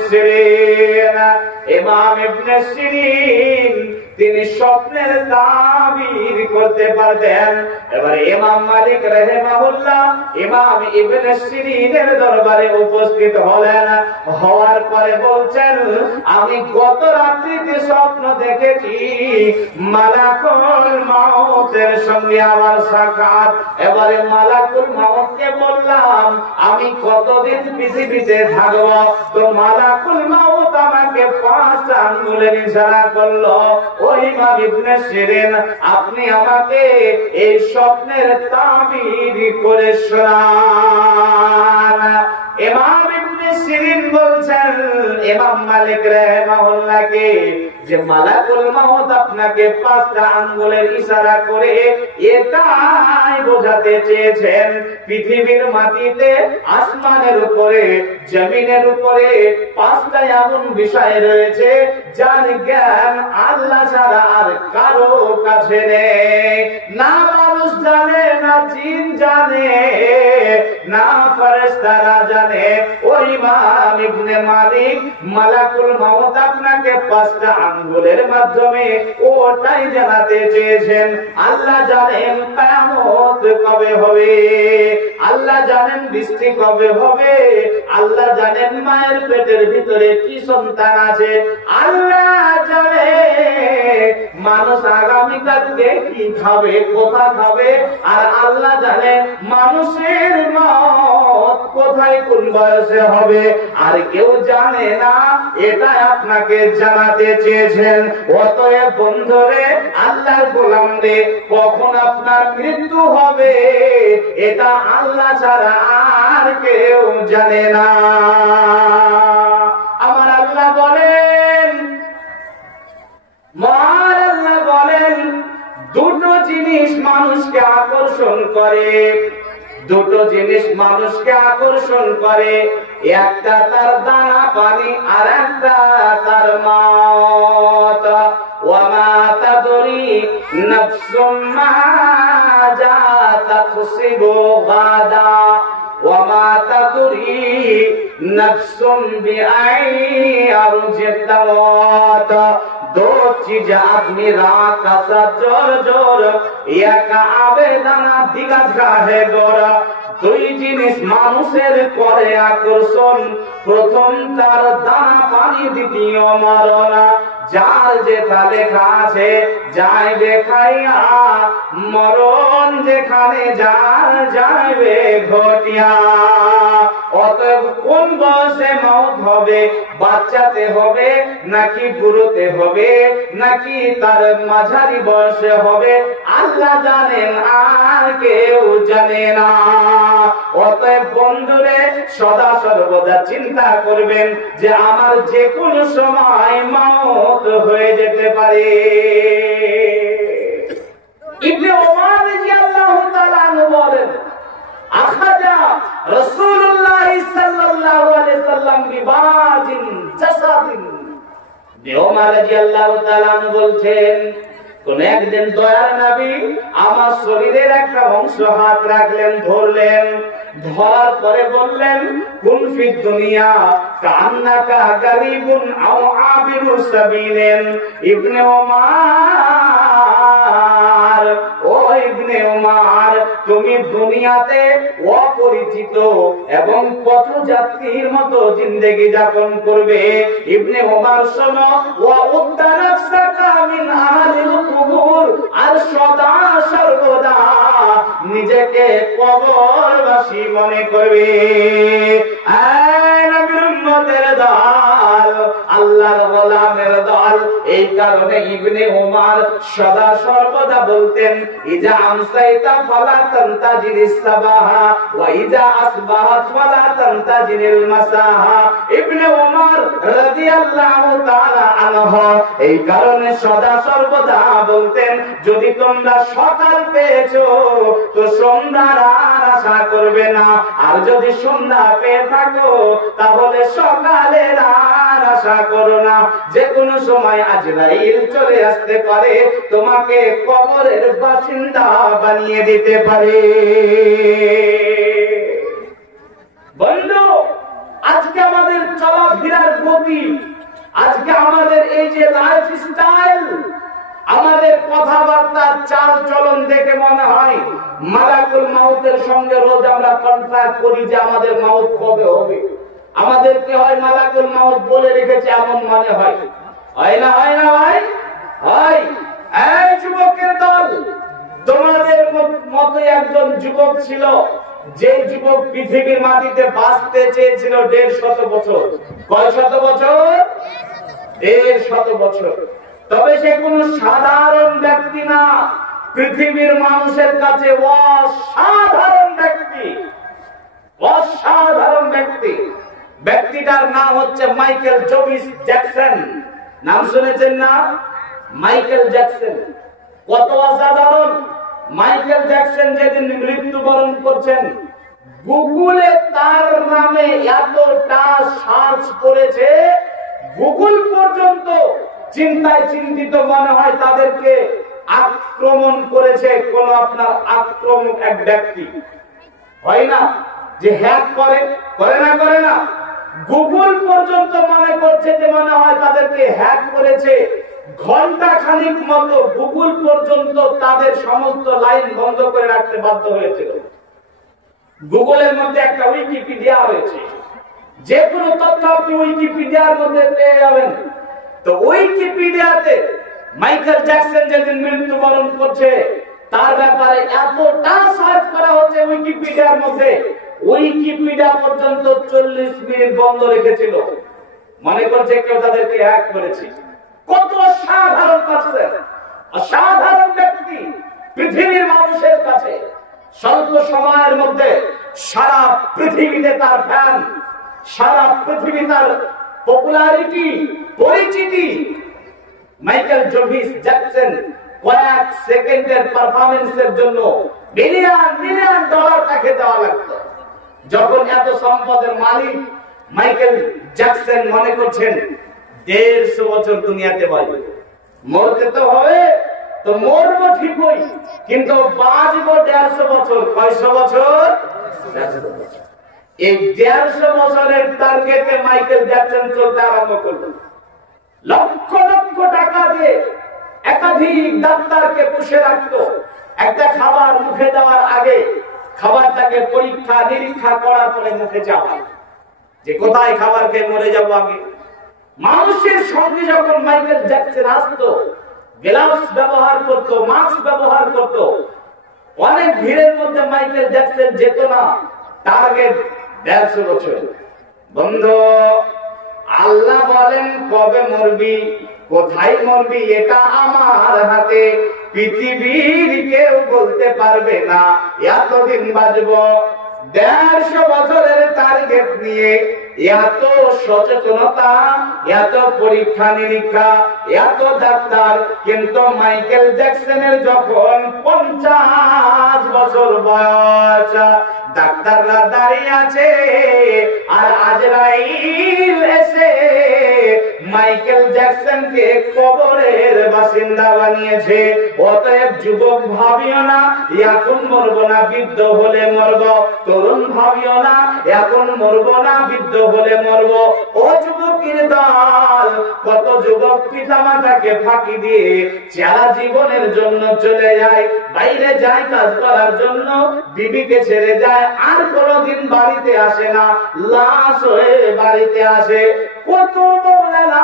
সিরিন, তিনি স্বপ্নের তাবির করতে পারতেন। এবার ইমাম মালিক রাহিমাহুল্লাহ ইমাম ইবনে সিরিনের দরবারে উপস্থিত হলেন। হওয়ার পরে বলছেন, আমি গত রাত্রিতে স্বপ্ন দেখেছি মালাকুল মউতের সঙ্গে আমার সাক্ষাৎ। এবারে মালাকুল মউতকে বললাম আমি কতদিন পৃথিবীতে থাকবো? তো মালাকুল মউত আমাকে 5টা আঙ্গুলের ইশারা করলো। ওই ইমাম ইবনে সিরিন, আপনি আমাকে এই স্বপ্নের তাবির করে শোনান। ইমাম ইবনে সিরিন বলছেন ইমাম মালিক রাহিমাহুল্লাহকে যে মালাকুল মউত আপনাকে 5টা আঙ্গুলের ইশারা করে এটাই বোঝাতে চেয়েছেন পৃথিবীর মাটিতে, আসমানের উপরে, জমিনের উপরে 5টা এমন বিষয় রয়েছে যার জ্ঞান আল্লাহ ছাড়া আর কারো কাছে নেই। না মানুষ জানে, না জিন জানে, না ফেরেশতারা জানে। ওই ইমাম ইবনে মালিক মালাকুল মউত আপনাকে 5টা আঙ্গুলের মাধ্যমে ওটাই জানাতে চেয়েছেন। আল্লাহ জানেন কিয়ামত কবে হবে, আল্লাহ জানেন বৃষ্টি কবে হবে, আল্লাহ জানেন মায়ের পেটের ভিতরে কি সন্তান আছে, আল্লাহ জানে মানুষ আগামীকালকে কি খাবে, কোথা খাবে, আর আল্লাহ জানে মানুষের মত কোথায় কোন বয়সে হবে, আর কেউ জানে না। এটা আপনাকে জানাতে চেয়েছেন। অতএব বন্ধুরে, আল্লাহর গোলাম রে, কখন আপনার মৃত্যু হবে এটা আল্লাহ ছাড়া আর কেউ জানে না। আমার আল্লাহ বলেন, মহান আল্লাহ বলেন, দুটো জিনিস মানুষকে আকর্ষণ করে, দুটো জিনিস মানুষকে আকর্ষণ করে, একটা তার দানা পানি আর একটা তার মত। ওয়ামা তাদরি নাফসুম মাযা তাকসিবু গাদা ওয়ামা তাদরি নাফসুম বিআইয়ি আরজিন তামুত। दो चीज आदमी रात का जोर जोर एक आवेदना दिगा है गोरा। দুই জিনিস মানুষের করে আকর্ষণ, প্রথম তার দানা পানি, দ্বিতীয় মরণ। যার যেটা লেখা আছে যায় দেখাইয়া, মরণ যেখানে যার যাইবে ঘটিয়া। অতএব কোন বয়সে মওত হবে, বাচ্চাতে হবে নাকি বুড়োতে হবে নাকি তার মাঝারি বয়সে হবে, আল্লাহ জানেন আর কেউ জানে না। অতএব বন্ধুরে, সদা সর্বদা চিন্তা করবেন যে আমার যে কোনো সময় মওত হয়ে যেতে পারে। ইবনে ওমর রাদিয়াল্লাহু তাআলা আনহু বলেন, আখাজা রাসূলুল্লাহ সাল্লাল্লাহু আলাইহি সাল্লাম বিবাজিন জাসাদিন। ইবনে ওমর রাদিয়াল্লাহু তাআলা আনহু বলছেন, কোন একদিন দয়ার নবী আমার শরীরের একটা অংশ হাত রাখলেন, ধরলেন, ধরার পরে বললেন, কুন ফি দুনিয়া কান্নাকা গরিবুন আও আবিরু সাবিলিন। ইবনে ওমর, ও ইবনে ওমর, তুমি দুনিয়াতে অপরিচিত এবং পথযাত্রীর মতো জিন্দেগি যাপন করবে। ইবনে ওমর শোনো, ওয়া উদ্দারাসাকা মিন আহলিল কুবুর, আর সদা সর্বদা নিজেকে কবরবাসী মনে করবে। নবীর উম্মতের দল, আল্লাহর গোলামের দল। এই কারণে ইবনে ওমর সদা সর্বদা বলতেন, ইজা আমসাইতা ফালা তানতাজিরিস সাবাহা ওয়া ইজা আসবাহাত ফালা তানতাজিরিল মাসাহা। ইবনে ওমর রাদিয়াল্লাহু তাআলা আনহু এই কারণে সদা সর্বদা বলতেন, যদি তোমরা সকাল পেয়েছো তো সন্ধ্যার আর আশা করবে না, আর যদি সন্ধ্যা পেয়ে থাকো তাহলে সকালের আর আশা করো না। যে কোনো সময় আজরাইল চলে আসতে পারে, তোমাকে কবরের বাসিন্দা বানিয়ে দিতে পারে। বন্ধু, আজকে আমাদের চলাফেরার গতি, আজকে আমাদের এই যে লাইফ স্টাইল, আমাদের কথাবার্তার চাল চলন দেখে মনে হয় মালাকুল মাউতের সঙ্গে রোজ আমরা কন্ট্রাক্ট করি যে আমাদের মাউত কবে হবে। আমাদেরকে হয় মালাকুল মাউত বলে রেখেছে এমন মনে হয়। হয় না, হয় না ভাই? হয়। এই যুবকের দল, তোমাদের মতো একজন যুবক ছিল, যে যুবক পৃথিবীর মাটিতে বাঁচতে চেয়েছিল 150 বছর। কয় শত বছর? 150 বছর। তবে সে কোন সাধারণ ব্যক্তি না, পৃথিবীর মানুষের কাছে অসাধারণ ব্যক্তি, অসাধারণ ব্যক্তি। ব্যক্তিটার নাম হচ্ছে মাইকেল জোভিস জ্যাকসন। নাম শুনেছেন না? মাইকেল জ্যাকসন কত অসাধারণ। মাইকেল জ্যাকসন যেদিন মৃত্যুবরণ করছেন, গুগলে তার নামে এতটা সার্চ করেছে, গুগল পর্যন্ত চিন্তায় চিন্তিত মনে হয় তাদেরকে আক্রমণ করেছে কোন আপনার আক্রমক এক ব্যক্তি। হয় না যে হ্যাক করে, করে না, করে না? গুগল পর্যন্ত মনে করছে যে মনে হয় তাদেরকে হ্যাক করেছে। ঘন্টা খানিক মতো গুগল পর্যন্ত তাদের সমস্ত লাইন বন্ধ করে রাখতে বাধ্য হয়েছিল। গুগলের মধ্যে একটা উইকিপিডিয়া রয়েছে, যে কোনো তথ্য আপনি উইকিপিডিয়ার মধ্যে পেয়ে যাবেন। তো উইকিপিডিয়াতে মাইকেল জ্যাকসন যেদিন মৃত্যুবরণ করছে তার ব্যাপারে এতটা সার্চ করা হচ্ছে উইকিপিডিয়ার মধ্যে, উইকিপিডিয়া পর্যন্ত 40 মিনিট বন্ধ রেখেছিল, মনে করছে কেউ তাদেরকে হ্যাক করেছে। কত সাধারণ কাছে, অসাধারণ ব্যক্তি পৃথিবীর মানুষের কাছে স্বল্প সময়ের মধ্যে সারা পৃথিবীতে তার ফ্যান, সারা পৃথিবী তার পপুলারিটি, পরিচিতি। মাইকেল জ্যাকসন কয়েক সেকেন্ডের পারফরম্যান্সের জন্য মিলিয়ন মিলিয়ন ডলার তাকে দেওয়া লাগতো। যখন এত সম্পদের মালিক মাইকেল জ্যাকসন মনে করছেন 150 বছর দুনিয়াতে বাঁচবে, মরতে তো হবে, তো মরবো ঠিকই, কিন্তু বাঁচবো 150 বছর। কয়শো বছর? এই 150 বছরের টার্গেটে মাইকেল জ্যাকসন চলতে আরম্ভ করলো। লক্ষ লক্ষ টাকা দিয়ে একাধিক ডাক্তারকে পুষে রাখতো। একটা খাবার মুখে দেওয়ার আগে খাবারটাকে পরীক্ষা নিরীক্ষা করার পরে মুখে যাওয়া, যে কোথায় খাবার খেয়ে মরে যাবো আগে। মানুষের সঙ্গে যখন মাইকেল জ্যাকসন আসতো, গ্লাভস ব্যবহার করতো, মাস্ক ব্যবহার করতো, অনেক ভিড়ের মধ্যে মাইকেল জ্যাকসন যেত না। টার্গেট 150 বছর। বন্ধু, আল্লাহ বলেন কবে মরবি, কোথায় মরবি এটা আমার হাতে, পৃথিবীর কেউ বলতে পারবে না এতদিন বাঁচবো। 150 বছরের টার্গেট নিয়ে এত সচেতনতা, এত পরীক্ষা নিরীক্ষা, এত ডাক্তার, কিন্তু মাইকেল জ্যাকসনের যখন 50 বছর বয়স, ডাক্তাররা দাঁড়িয়ে আছে আর আজরাইল এসে মাইকেল জ্যাকসনকে কবরের বাসিন্দা বানিয়েছে। অতএব যুবক ভাবিও না এখন মরবো না, বৃদ্ধ হলে মরবো। তরুণ ভাবিও না এখন মরবো না, বৃদ্ধ হলে মরবো। ও যুবকের দল, কত যুবক পিতা মাতাকে ফাঁকি দিয়ে সারা জীবনের জন্য চলে যায়, বাইরে যায় কাজ করার জন্য, বিবিকে ছেড়ে যায়, আর কোনদিন বাড়িতে আসে না, লাশ হয়ে বাড়িতে আসে। কত মৌলানা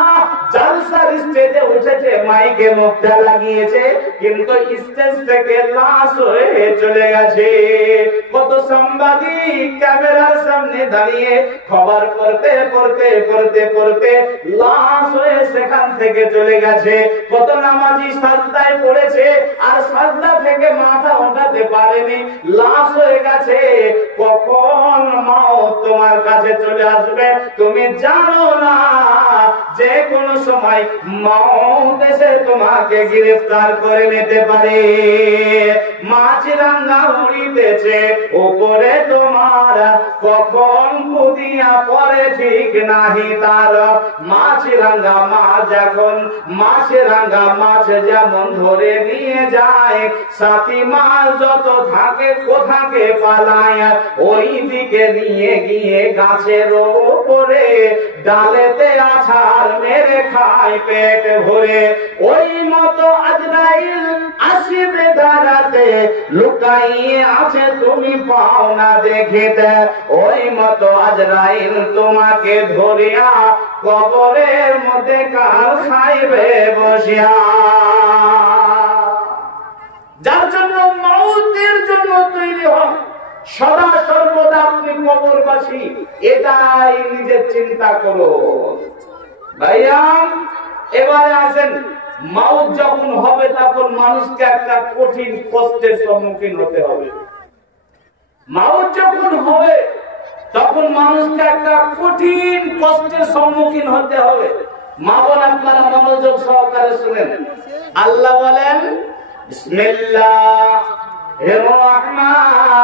জালসার স্টেজে উঠেছে, মাইকে মুখটা লাগিয়েছে, কিন্তু স্টেজ থেকে লাশ হয়ে চলে গেছে। কত সাংবাদিক ক্যামেরার সামনে দাঁড়িয়ে খবর পড়তে পড়তে পড়তে পড়তে লাশ হয়ে সেখান থেকে চলে গেছে। কত নামাজি সাজদায় পড়েছে আর সাজদা থেকে মাথা উঠাতে পারেনি, লাশ হয়ে গেছে। কখন মওত তোমার কাছে চলে আসবে তুমি জানো না, যে কোনো সময় মওত এসে তোমাকে গ্রেফতার করে নিতে পারে। মাছরাঙা উড়িতেছে উপরে তোমার, কখন কুদিয়া পরে ঠিক নাহি তার। মাছরাঙা মাছ এখন, মাছরাঙা মাছ যেমন ধরে নিয়ে যায়, সাথী মাছ যত থাকে কোথাকে পালায়, ওই দিকে নিয়ে গিয়ে গাছের উপরে ডালেতে আছাড় মেরে খায় পেট ভরে। ওই মতো আজরাইল আসিবে দাঁড়াতে, লুকাইয়ে আছে তুমি পাও না দেখিতে। ওই মতো আজরাইল তোমাকে ধরিয়া কবরের মধ্যে কাল খাইবে বসিয়া। যার জন্য মওতের জন্য তৈরি হন, সদা সর্বদা আপনি কবরবাসী, এটাই নিজের চিন্তা করো। ভাইয়া এবারে আসেন, মওত যখন হবে তখন মানুষকে একটা কঠিন কষ্টের সম্মুখীন হতে হবে। মওত যখন হবে তখন মানুষকে একটা কঠিন কষ্টের সম্মুখীন হতে হবে। মা বোন আপনারা মনোযোগ সহকারে শুনেন। আল্লাহ বলেন বিসমিল্লাহির রহমানির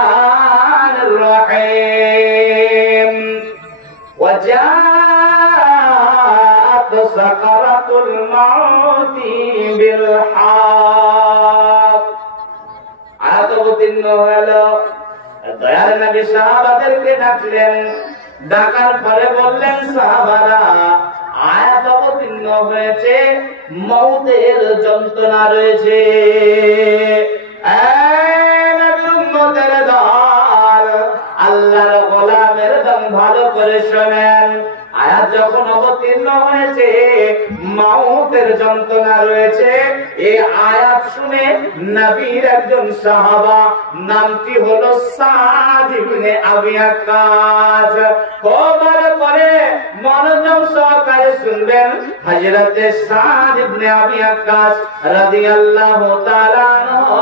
রহিম, ওয়াজাআত সাকারাতুল মাউতি বিল হক। আয়াত অবতীর্ণ হলো, দয়ার নবী সাহাবাদেরকে ডাকলেন, ডাকার পরে বললেন সাহাবারা আয়াত অবতীর্ণ হয়েছে, মওতের যন্ত্রণা রয়েছে। একদম ভালো করে শোনেন। আয়াত যখন অবতীর্ণ হয়েছে মাউতের যন্ত্রণা রয়েছে, এই আয়াত শুনে নবীর একজন সাহাবা, নামটি হলো সাদ ইবনে আবি ওয়াক্কাস, খবর করে মনোযোগ সহকারে শুনবেন। হযরতে সাদ ইবনে আবি ওয়াক্কাস রাদিয়াল্লাহু তাআলা আনহু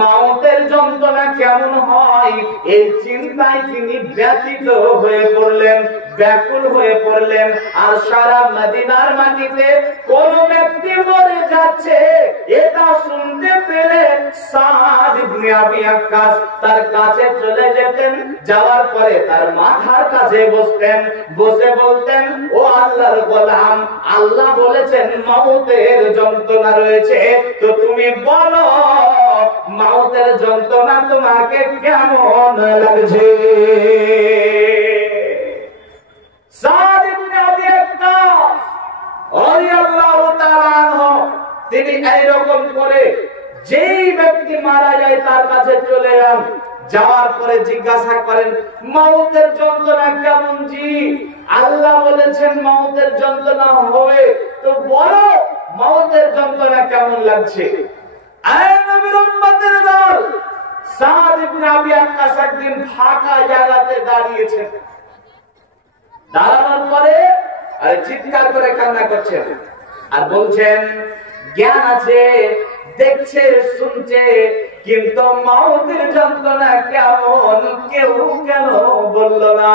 মাউতের যন্ত্রণা কেমন হয় এই চিন্তায় তিনি ব্যথিত হয়ে পড়লেন, ব্যাকুল হয়ে পড়লেন। আর সারা মদিনার মাটিতে কোন ব্যক্তি মরে যাচ্ছে এটা শুনতে পেলে সাদ ইবনে আবি ওয়াক্কাস তার কাছে চলে যেতেন, যাওয়ার পরে তার মাথার কাছে বসতেন, বসে বলতেন, ও আল্লাহর গোলাম, আল্লাহ বলেছেন মাউতের যন্ত্রণা রয়েছে, তো তুমি বলো মাউতের যন্ত্রণা তোমাকে কেমন লাগছে? সাদ ইবনে আবি ওয়াক্কাস রাদিয়াল্লাহু তাআলা আনহু তিনি এইরকম করে যেই ব্যক্তি মারা যায় তার কাছে চলে যান, যাওয়ার পরে জিজ্ঞাসা করেন মাউতের যন্ত্রণা কেমন? জি আল্লাহ বলেছেন মাউতের যন্ত্রণা হবে, তো বলো মাউতের যন্ত্রণা কেমন লাগছে? আয় নবীর উম্মতের দল, সাদ ইবনে আবি ওয়াক্কাস একদিন ফাঁকা জায়গাতে দাঁড়িয়েছেন, দাঁড়ানোর পরে আর চিৎকার করে কান্না করছেন আর বলছেন জ্ঞান আছে, দেখছে শুনছে, কিন্তু মাউতের যন্ত্রণা কেমন কেউ কেন বলল না?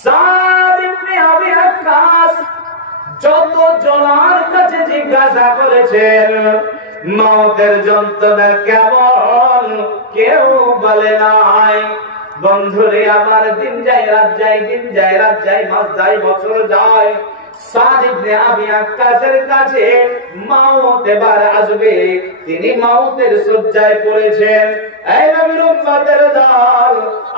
সাদ ইবনে আবি ওয়াক্কাস যত জনার কাছে জিজ্ঞাসা করেছেন মাউতের যন্ত্রণা কেমন কেউ বলে নাই। বন্ধুরে আমার, দিন যায় রাত যায়, দিন যায় রাত যায়, মাস যায় বছর যায়, সাদ ইবনে আবি ওয়াক্কাসের কাছে মাউত এবার আসবে, তিনি মাউতের শয্যায় পড়েছেন। এই নবীর উম্মতের দল,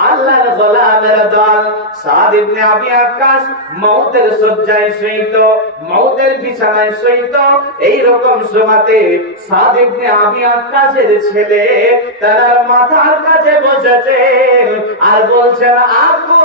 আল্লাহর গোলামের দল, সাদ ইবনে আবি ওয়াক্কাস মাউতের শয্যায় শয়িত, মাউতের বিছানায় শয়িত। এই রকম সময়তে সাদ ইবনে আবি ওয়াক্কাসের ছেলে তার মাথার কাছে বসেছে আর বলছেন, আগো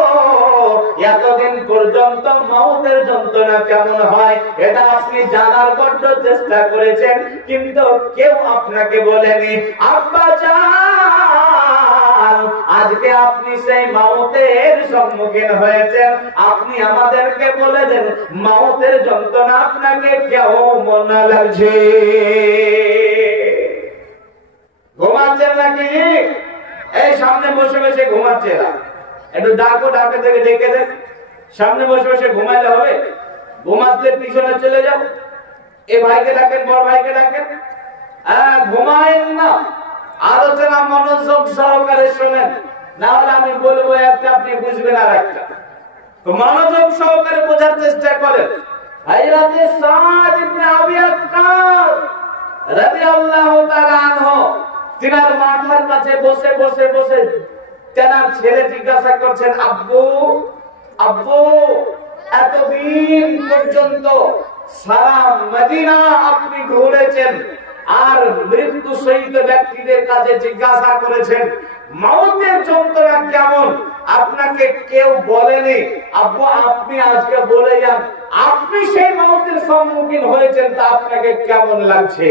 এতদিন পর্যন্ত মাউতের যন্ত্রণা কেমন হয় এটা আপনি জানার বড্ড চেষ্টা করেছেন, কিন্তু কেউ আপনাকে বলেনি। আব্বা জান, আজকে আপনি সেই মাউতের সম্মুখীন হয়েছেন, আপনি আমাদেরকে বলে দেন মাউতের যন্ত্রণা আপনাকে কেমন লাগছে? ঘুমাচ্ছেন নাকি? এই সামনে বসে বসে ঘুমাচ্ছে না, একটু ডাকো, ডাকে থেকে ডেকে দেন। সামনে বসে বসে ঘুমাইলে হবে? ঘুমাতে পিছনে চলে যাও। এ ভাইকে ডাকেন, বড় ভাইকে ডাকেন। ঘুমায়েন না, আলোচনা মনোযোগ সহকারে শোনেন, না হলে আমি বলবো একটা আপনি বুঝবেন আর একটা, তো মনোযোগ সহকারে বোঝার চেষ্টা করেন। হযরতে সাদ ইবনে আবি ওয়াক্কাস রাদিয়াল্লাহু তাআলা আনহু তিনার মাথার কাছে বসে বসে বসে তেনার ছেলে জিজ্ঞাসা করছেন, আব্বু আব্বু, এতদিন পর্যন্ত সারা মদিনা আপনি ঘুরেছেন আর মৃত্যু শহীদ ব্যক্তিদের কাছে জিজ্ঞাসা করেছেন মাউতের যন্ত্রণা কেমন, আপনাকে কেউ বলেনি। আব্বু আপনি আজকে বলে যান, আপনি সেই মাউতের সম্মুখীন হয়েছেন, তা আপনাকে কেমন লাগছে?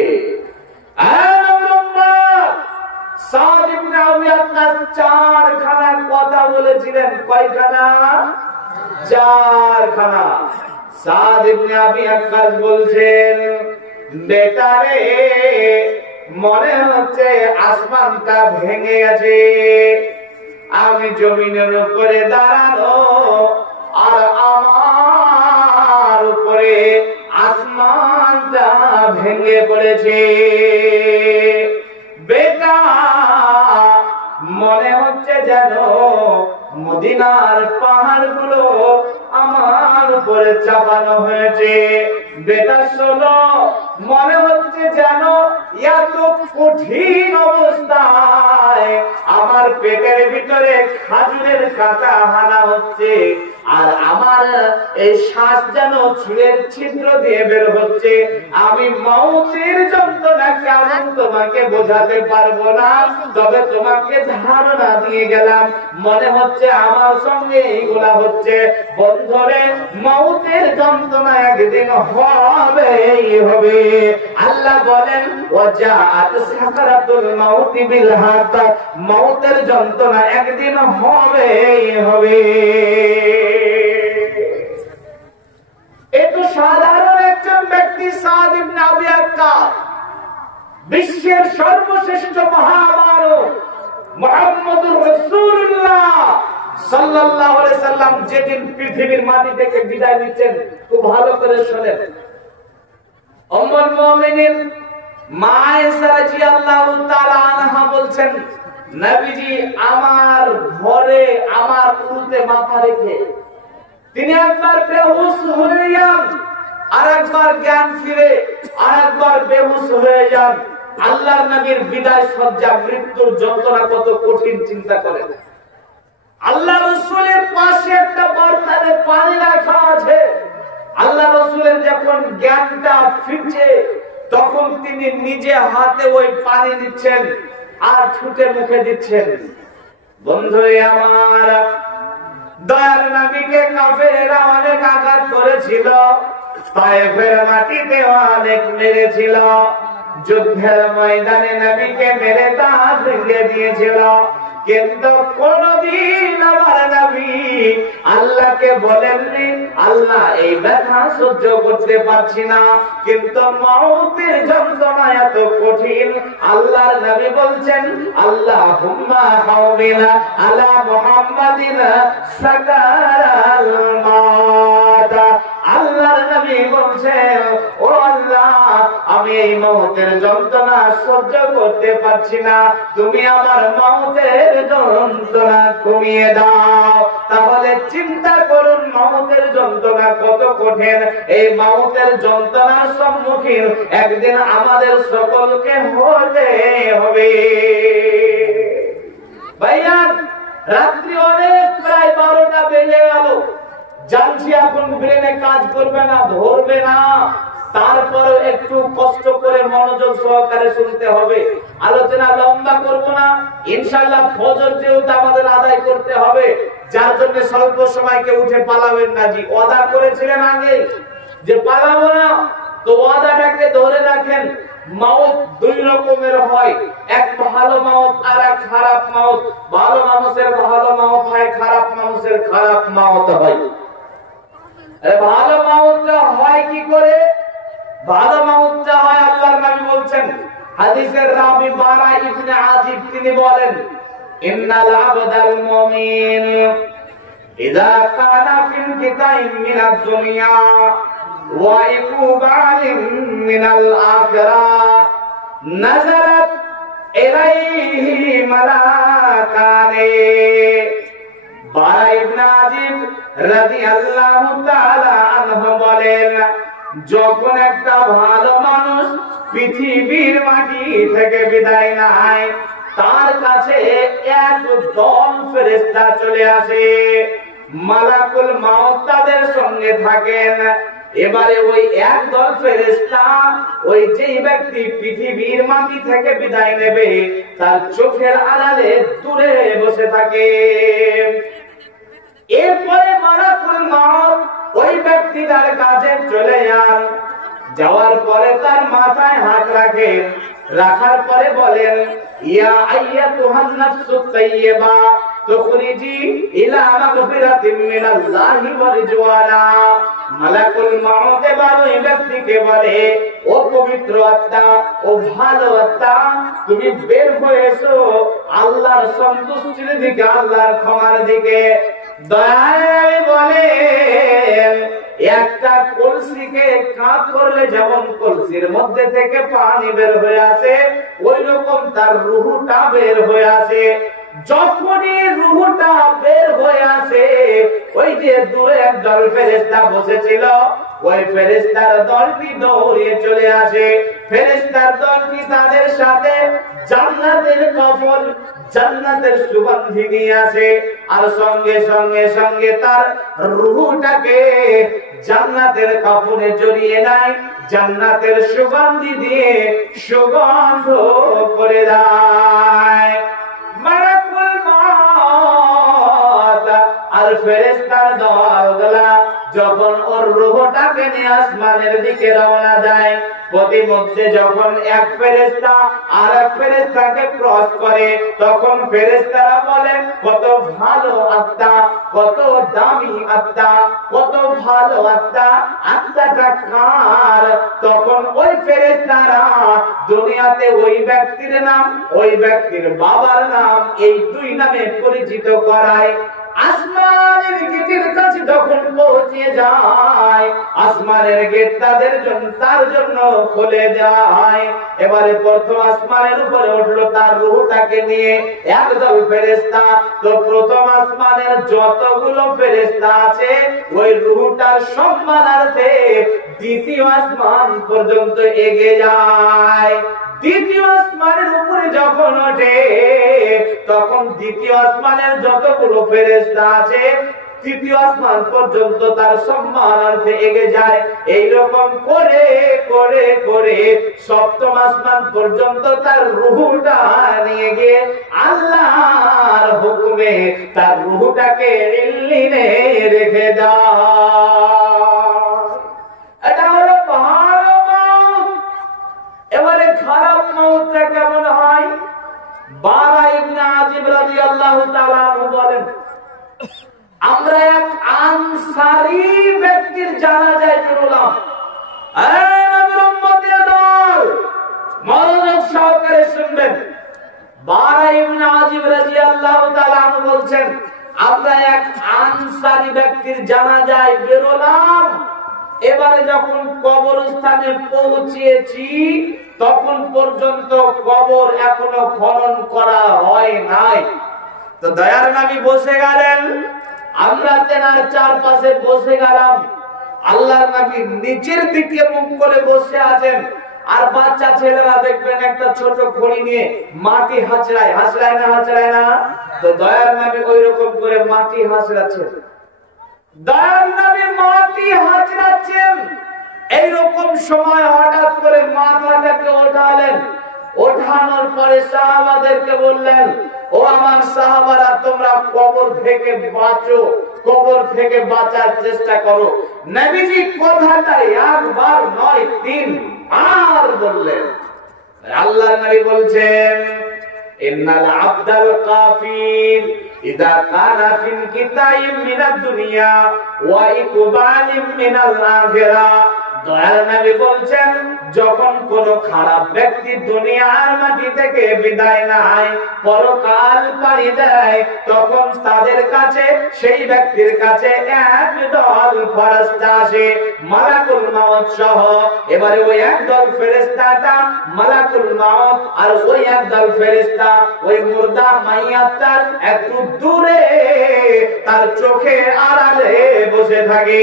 সাদ ইবনে আবি ওয়াক্কাস চারখানা কথা বলেছিলেন। কয়খানা? চারখানা। সাদ ইবনে আবি ওয়াক্কাস বলছেন, বেটারে মনে হচ্ছে আসমানটা ভেঙে গেছে, আমি জমিনের উপরে দাঁড়ানো আর আমার উপরে আসমানটা ভেঙে পড়েছে। বেটা মনে হচ্ছে যেন মদিনার পাহাড়গুলো আমার উপরে চাপানো হয়েছে। বেটা শোনো, মনে হচ্ছে যেন এত কঠিন অবস্থায় আমার পেটের ভিতরে খাজুরের কাঁটা হানা হচ্ছে, আর আমার এই শ্বাস যেন চুলের ছিদ্র দিয়ে বের হচ্ছে। আমি মৌতের যন্ত্রণা কেমন তোমাকে বোঝাতে পারবো না, তবে তোমাকে ধারণা দিয়ে গেলাম। মনে হচ্ছে আমার সঙ্গে এইগুলা হচ্ছে। বন্ধুরে, মৌতের যন্ত্রণা একদিন হবেই হবে। আল্লাহ বলেন ওয়াজাআত সাকারাতুল মাউতি বিল হাক, মৌতের যন্ত্রণা একদিন হবেই হবে। এতো সাধারণ একজন ব্যক্তি সাদ ইবনে আবি ওয়াক্কাস, বিশ্বের সর্বশ্রেষ্ঠ মহামানব মুহাম্মদুর রাসূলুল্লাহ সাল্লাল্লাহু আলাইহি সাল্লাম যেদিন পৃথিবীর মাটি থেকে বিদায় নিচ্ছেন, খুব ভালো করে শুনেন। উম্মুল মুমিনিন মা আয়েশা রাদিয়াল্লাহু তাআলা আনহা বলছেন, নবীজি আমার ঘরে আমার উরুতে মাথা রেখে তিনি একবার বেহুশ হয়ে যান, আর একবার জ্ঞান ফিরে, আর একবার বেহুশ হয়ে যান। আল্লাহর নবীর বিদায় সজ্জা, মৃত্যুর যন্ত্রণা কত কঠিন চিন্তা করেন। আল্লাহ রাসূলের পাশে একটা বর্তমানে পানি রাখা আছে। আল্লাহ রাসূলের যখন জ্ঞানটা ফিরছে, তখন তিনি নিজে হাতে ওই পানি দিচ্ছেন আর ছুটে মুখে দিচ্ছেন। বন্ধুরে আমার, দয়ার নবীকে কাফেররা অনেক আঘাত করেছিল, তায়েফের মাটিতে অনেক মেরেছিল, যুদ্ধের ময়দানে নবীকে মেরে দাঁত ভেঙে দিয়েছিল। কিন্তু কোনদিন আমার নবী আল্লাহকে বলেননি, আল্লাহ এই ব্যথা সহ্য করতে পারছি না, কিন্তু মওতের যন্ত্রণা এত কঠিন। আল্লাহর নবী বলছেন, আল্লাহুম্মা হাওবিনা আলা মুহাম্মাদিন সাকারাল মাউত। আল্লাহর নবী বলছেন, ও আল্লাহ, আমি এই মওতের যন্ত্রণা সহ্য করতে পারছি না, তুমি আমার মওতের যন্ত্রণা কমিয়ে দাও। তাহলে চিন্তা করুন মওতের যন্ত্রণা কত কঠিন। এই মওতের যন্ত্রণার সম্মুখীন একদিন আমাদের সকলকে হতে হবে। ভাইয়ান, রাত্রি অনেক, প্রায় 12টা বেজে গেল। জানছি এখন ব্রেনে কাজ করবে না, ধরবে না, তারপরে একটু কষ্ট করে মনোযোগ সহকারে শুনতে হবে। আলোচনা লম্বা করব না, ইনশাআল্লাহ ফজর যেহেতু আমাদের আদায় করতে হবে, যার জন্য স্বল্প সময়কে উঠে পালাবেন না। জি, ওয়াদা করেছিলেন আগে যে পালাবো না, তো ওয়াদাটাকে ধরে রাখেন। মাউত দুই রকমের হয়, এক ভালো মাউত আর এক খারাপ মাউত। ভালো মানুষের ভালো মাউত হয়, খারাপ মানুষের খারাপ মাউত হয়। ভালো মাউতটা হয় কি করে? ভালো মাউতটা হয়, আল্লাহর নবী বলছেন, হাদিসের রাবি বারা ইবনে আজিব তিনি বলেন, ইন্নাল আবদাল মুমিন ইযা কানা ফিল কিতাইম মিনাদ দুনিয়া ওয়া ইকুবালিন মিনাল আখিরাহ নাযারাত ইলাইহি মালাকানে। বারা ইবনে আজিব রাদিয়াল্লাহু তাআলা আনহু বলেন, যখন একটা ভালো মানুষ পৃথিবীর মাটি থেকে বিদায় নেয়, তার কাছে এক দল ফেরেশতা চলে আসে। মালাকুল মাউত তাদের সঙ্গে থাকেন। এবারে ওই এক দল ফেরেশতা ওই যেই ব্যক্তি পৃথিবীর মাটি থেকে বিদায় নেবে, তার চোখের আড়ালে দূরে বসে থাকে। এরপরে মালাকুল মাউত ওই ব্যক্তিটার কাছে চলে যান। যাওয়ার পরে তার মাথায় হাত রাখেন, রাখার পরে বলেন, ইয়া আইয়াতুহান নাফসুত তাইয়্যিবা তুখরিজি ইলা মাগফিরাতিন মিনাল্লাহি ওয়া রিজওয়ানা। মালাকুল মাউত এবার ওই ব্যক্তিকে বলে, ও পবিত্র আত্মা, ও ভালো আত্মা, তুমি বের হয়ে এসো আল্লাহর সন্তুষ্টির দিকে, আল্লাহর ক্ষমার দিকে। দয়ায় বলেন, একটা কলসিকে কাত করলে যেমন কলসির মধ্যে থেকে পানি বের হয়ে আসে, ওই রকম তার রূহটা বের হয়ে আসে। যখনই রূহটা বের হয়ে আসে, ওই যে দূরে একদল ফেরেশতা বসেছিল, ওই ফেরেশতার দলটি দৌড়ে চলে আসে। ফেরেশতার দলটি তাদের সাথে জান্নাতের কাফন, জান্নাতের সুগন্ধি নিয়ে আসে, আর সঙ্গে সঙ্গে সঙ্গে তার রূহটাকে জান্নাতের কাফনে জড়িয়ে নেয়, জান্নাতের সুগন্ধি দিয়ে সুগন্ধ করে দেয়। মালাকুল মউত আর ফেরেশতার দলগুলা যখন ওর রূহটাকে নিয়ে আসমানের দিকে রওনা দেয়, প্রতিমধ্যে যখন এক ফেরেশতা আর এক ফেরেশতাকে ক্রস করে, তখন ফেরেশতারা বলেন কত ভালো আত্মা, কত দামি আত্মা, কত ভালো আত্মা, আত্মাটা কার? তখন ওই ফেরেশতারা দুনিয়াতে ওই ব্যক্তির নাম, ওই ব্যক্তির বাবার নাম, এই দুই নামে পরিচিত করায়। আসমানের গেটের কাছে যখন পৌঁছে যায়, আসমানের গেট তাদের জন্য, তার জন্য খুলে যায়। এবারে প্রথম আসমানের উপরে উঠলো তার রূহটাকে নিয়ে একদল ফেরেশতা। তো প্রথম আসমানের যতগুলো ফেরেশতা আছে, ওই রূহটার সম্মানার্থে দ্বিতীয় আসমান পর্যন্ত এগিয়ে যায়। দ্বিতীয় আসমানের উপরে যখন ওঠে, তখন দ্বিতীয় আসমানের যতগুলো ফেরেশতা আছে, তৃতীয় আসমান পর্যন্ত তার সম্মানার্থে এগিয়ে যায়। এইরকম করে করে করে সপ্তম আসমান পর্যন্ত তার রূহটা নিয়ে গিয়ে আল্লাহর হুকুমে তার রূহটাকে ইল্লিনে রেখে দেয়। এটা হলো ভালো মউত। এবারে খারাপ মউতটা কেমন হয়? বারা ইবনে আজিব রাদিয়াল্লাহু তাআলা আনহু বলেন, আমরা এক আনসারী ব্যক্তির জানাজায় বেরোলাম। এই নবীর উম্মতের দল, মনোযোগ সহকারে শুনবেন। বারা ইবনে আজিব রাদিয়াল্লাহু তাআলা আনহু বলছেন, আমরা এক আনসারী ব্যক্তির জানাজায় বেরোলাম। এবারে যখন কবরস্থানে পৌঁছেছি, তখন পর্যন্ত কবর এখনো খনন করা হয় নাই। তো দয়ার নবী বসে গেলেন, আমরা তেনার চারপাশে বসে গেলাম। আল্লাহর নবী নিচের দিকে মুখ করে বসে আছেন, আর বাচ্চা ছেলেরা দেখবেন একটা ছোট খড়ি নিয়ে মাটি হাঁচড়ায়, হাঁচড়ায় না হাঁচড়ায় না? তো দয়ার নবী ওই রকম করে মাটি হাঁচড়াচ্ছেন। দয়ার নবী মাটি হাঁচড়াচ্ছেন। এইরকম সময় হঠাৎ করে মাথাটাকে ওঠালেন। ওঠানোর পরে সাহাবাদেরকে বললেন, ও আমার সাহাবারা, তোমরা কবর থেকে বাঁচো, কবর থেকে বাঁচার চেষ্টা করো। নবীজি কথাটাই একবার নয়, তিনবার বললেন। আল্লাহর নবী বলছেন, ইন্নাল আবদাল কাফির ইদা কানা ফিল কিতাইম মিনাদ দুনিয়া ওয়া ইকবালিম মিনাল আখিরাহ। দয়ার নবী বলছেন, যখন কোন খারাপ ব্যক্তি দুনিয়ার মাটি থেকে বিদায় নেয়, পরকাল পাড়ি দেয়, তখন তাদের কাছে, সেই ব্যক্তির কাছে একদল ফেরেশতা আসে, মালাকুল মউত সহ। এবারে ওই একদল ফেরেশতাটা মালাকুল মউত আর ওই একদল ফেরেশতা ওই মুর্দা মাইয়াতটার একটু দূরে তার চোখে আড়ালে বসে থাকে।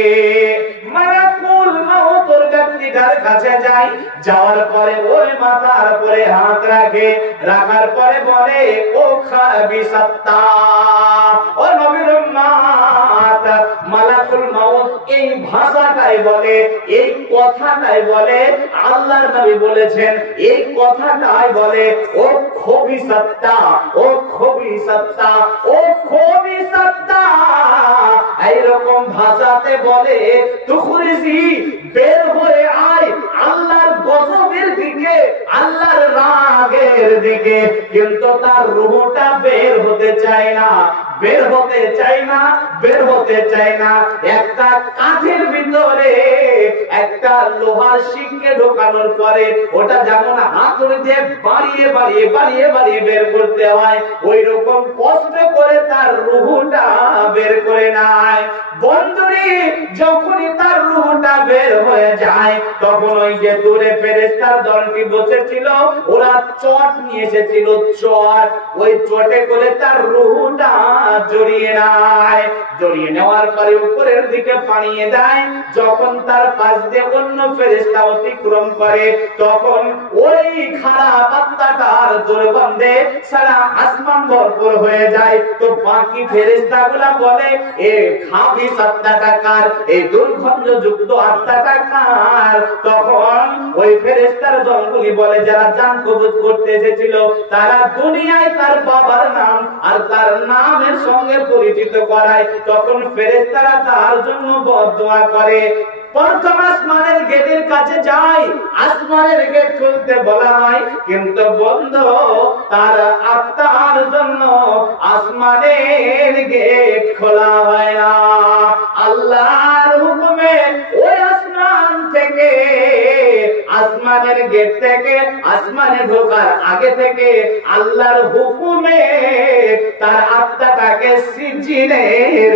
মালাকুল মউত ওর ব্যক্তিটার কাছে যায়, যাওয়ার পরে ওই মাথার পরে হাত রাখে, রাখার পরে বলে, ও খাবিসাত্তা, ও নবীর উম্মত। মালাকুল মউত এই ভাষাটাই বলে, এই কথাটাই বলে। আল্লাহর নবী বলেছেন, এই কথাটাই বলে, ও খবিসাত্তা, ও খবিসাত্তা, ও খবিসাত্তা। এইরকম ভাষাতে বলে, তুখরিজি, বের হয়ে আয় আল্লাহর গজবের দিকে, আল্লাহর রাগের দিকে। কিন্তু তার রূহটা বের হতে চায় না, বের হতে চায় না, বের হতে চায় না। একটা কাঠের ভিতরে একটা লোহার শিককে ঢোকানোর পরে ওটা যেমন হাতুড়ি দিয়ে বাড়িয়ে বাড়িয়ে বাড়িয়ে বাড়িয়ে বের করতে হয়, ওই রকম কষ্ট করে তার রূহটা বের করে নেয়। বন্ধুরে, যখনই তার রূহটা বের হয়ে যায়, যায়, তখন ওই যে দূরে ফেরেশতার দলটি বসেছিল, ওরা চট নিয়ে এসেছিল, চট, ওই চটে করে তার রূহটা জড়িয়ে নেয়। জড়িয়ে নেওয়ার পরে উপরের দিকে পানিয়ে দেয়। যখন তার পাশ দিয়ে অন্য ফেরেশতা অতিক্রম করে, তখন ওই খারাপ আত্মাটার দুর্গন্ধে সারা আসমান ভরপুর হয়ে যায়। তো বাকি ফেরেশতাগুলা বলে, এ খাবিস আত্মাটা কার, এই দুর্গন্ধযুক্ত আত্মাটা কার? তখন ওই ফেরেশতার দলগুলি বলে, যারা জান কবজ করতে এসেছিল, তারা দুনিয়ায় তার বাবার নাম আর তার নামের সঙ্গে পরিচিত করায়। তখন ফেরেশতারা তার জন্য বদদোয়া করে। প্রথম আসমানের গেটের কাছে যায়, আসমানের গেট খুলতে বলা হয়, কিন্তু বন্ধ। তার আত্মার জন্য আসমানের গেট খোলা হয় না। আল্লাহর হুকুমে ওই আসমান থেকে, আসমানের গেট থেকে আসমানে ঢোকার আগে থেকে আল্লাহর হুকুমে তার আত্মাটাকে সিজিনে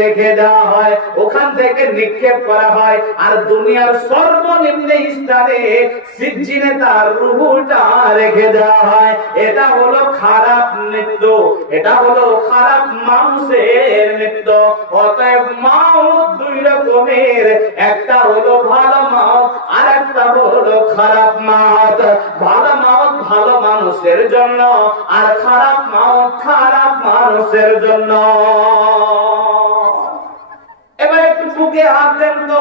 রেখে দেওয়া হয়, ওখান থেকে নিক্ষেপ করা হয়। আর দুনিয়ার সর্বনিম্ন স্থানে সিজিনে তার রূহটা রেখে দেওয়া হয়। এটা হলো খারাপ মৃত্যু, এটা হলো খারাপ মানুষের মৃত্যু। অতএব মাউত দুই রকমের, একটা হলো ভালো মাউত আর একটা হলো খারাপ মাউত। ভালো মাউত ভালো মানুষের জন্য, আর খারাপ মাউত খারাপ মানুষের জন্য। এবার একটু বুকে হাত দেন তো,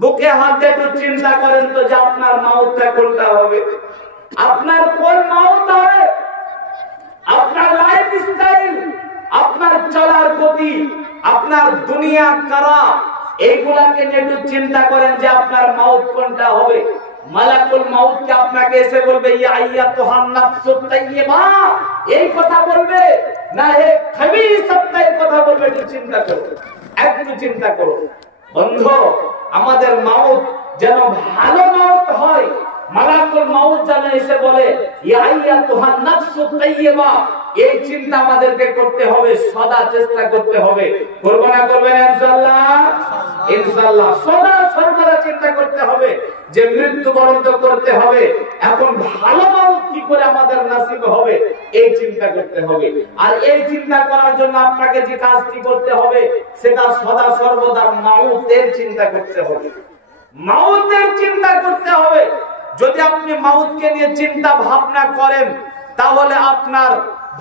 বুকে হাত দিয়ে একটু চিন্তা করেন তো যে আপনার মাউতটা কোনটা হবে, আপনার কোন মাউত হবে, আপনার লাইফ স্টাইল, আপনার চলার গতি, আপনার দুনিয়া করা, এইগুলাকে নিয়ে একটু চিন্তা করেন যে আপনার মাউত কোনটা হবে। মালাকুল মাউত কে আপনাকে এসে বলবে, ইয়া আইয়াতুহান নাফসুত তাইয়্যিবা, এই কথা বলবে না হে খাবিস আত্মার কথা বলবে? একটু চিন্তা করো, একটু চিন্তা করো বন্ধু। আমাদের মাউত যেন ভালো মাউত হয়। মালাকুল মাউত যেন এসে বলে, ইয়া আইয়াতুহান নাফসুত তাইয়্যিবা, এই চিন্তা আমাদেরকে করতে হবে, সদা চেষ্টা করতে হবে। করব না, করবেন ইনশাআল্লাহ? ইনশাআল্লাহ সদা সর্বদা চিন্তা করতে হবে যে মৃত্যুবরণ তো করতে হবে, এখন ভালো মাউত কি করে আমাদের নসিব হবে, এই চিন্তা করতে হবে। আর এই চিন্তা করার জন্য আপনাকে যে কাজটি করতে হবে, সেটা সদা সর্বদা মাউতের চিন্তা করতে হবে, মাউতের চিন্তা করতে হবে। যদি আপনি মাউতকে নিয়ে চিন্তা ভাবনা করেন, তাহলে আপনার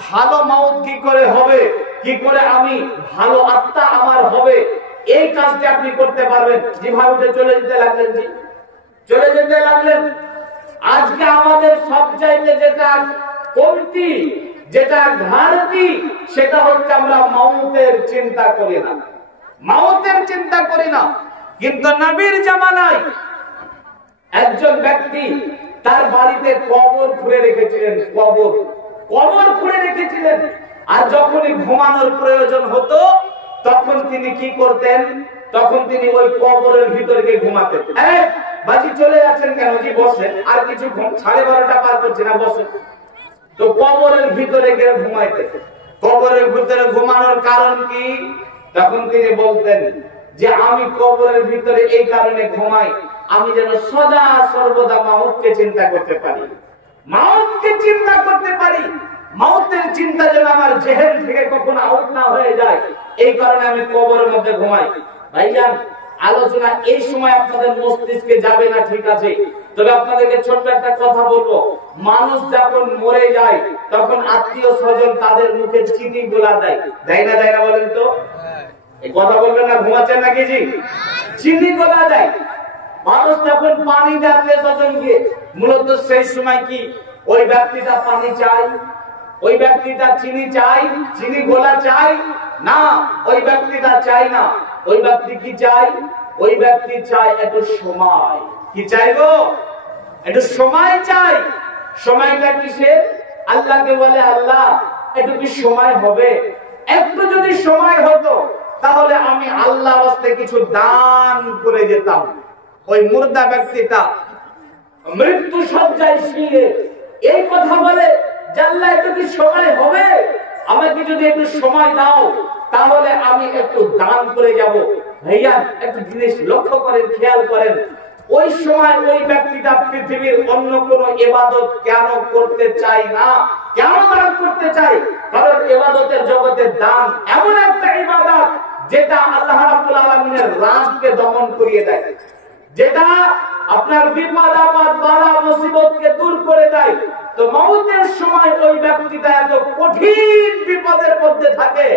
ভালো মাউত কি করে হবে, কি করে আমি ভালো আত্মা আমার হবে, এই কাজটি আপনি করতে পারবেন। যেভাবে চলে যেতে লাগলেন, জি চলে যেতে লাগলেন। আজকে আমাদের সবচাইতে যেটা কমতি, যেটা ঘাটতি, সেটা হচ্ছে আমরা মাউতের চিন্তা করি না, মাউতের চিন্তা করি না। কিন্তু নবীর জামানায় একজন ব্যক্তি তার বাড়িতে কবর খুঁড়ে রেখেছিলেন, কবর খুঁড়ে রেখেছিলেন। আর যখনই ঘুমানোর প্রয়োজন হতো, তখন তিনি কি করতেন, তখন তিনি ওই কবরের ভিতরে গিয়ে ঘুমাতেন। বাজি চলে যাচ্ছেন কেন, জি বসেন, আর কিছু 12:30 পার করছে না, বসেন। তো কবরের ভিতরে গিয়ে ঘুমাইতেন। কবরের ভিতরে ঘুমানোর কারণ কি? তখন তিনি বলতেন যে আমি কবরের ভিতরে এই কারণে ঘুমাই, আমি যেন সদা সর্বদা মাউতকে চিন্তা করতে পারি, মাউতকে চিন্তা করতে পারি, মাউতের চিন্তা যেন আমার জেহেন থেকে কখনো আউট না হয়ে যায়, এই কারণে আমি কবরের মধ্যে ঘুমাই। ভাইজান, আলোচনা এই সময় আপনাদের মস্তিষ্কে যাবে না, ঠিক আছে, তবে আপনাদেরকে ছোট্ট একটা কথা বলবো। মানুষ যখন মরে যায়, তখন আত্মীয় স্বজন তাদের মুখে চিঠি গোলা দেয়, দেয় না, দেয় না বলেন তো? এই কথা বলবেন না, ঘুমাচ্ছেন নাকি? জি, চিঠি গোলা দেয়। মানুষ যখন পানি দেয় স্বজন গিয়ে, মূলত সেই সময় কি ওই ব্যক্তিটা পানি চাই, ওই ব্যক্তিটা চিনি চাই, চিনি গোলা চাই না, ওই ব্যক্তিটা চাই না। ওই ব্যক্তি কি চাই? ওই ব্যক্তি চাই একটু সময়। কি চাইবো? একটু সময় চাই। সময়টা কিসের? আল্লাহকে বলে, আল্লাহ একটু কি সময় হবে? একটু যদি সময় হতো, তাহলে আমি আল্লাহর রাস্তায় কিছু দান করে যেতাম। ওই মুর্দা ব্যক্তিটা মৃত্যু সজ্জায় শুয়ে এই কথা বলে, আল্লাহ একটু কি সময় হবে, আমাকে যদি একটু সময় দাও, তাহলে আমি একটু দান করে যাব। ভাইয়া, একটু জিনিস লক্ষ্য করেন, খেয়াল করেন, ওই সময় ওই ব্যক্তিটা পৃথিবীর অন্য কোন ইবাদত কেন করতে চায় না? কেন দান করতে চায়? কারণ ইবাদতের জগতে দান এমন একটা ইবাদত যেটা আল্লাহ রাব্বুল আলামিনের রাগকে দমন করিয়ে দেয়, যেটা আপনার বিপদ আপদ বাধা মুসিবতকে দূর করে দেয়। তো মওতের সময় ওই ব্যক্তিটা এত কঠিন বিপদের মধ্যে থাকে,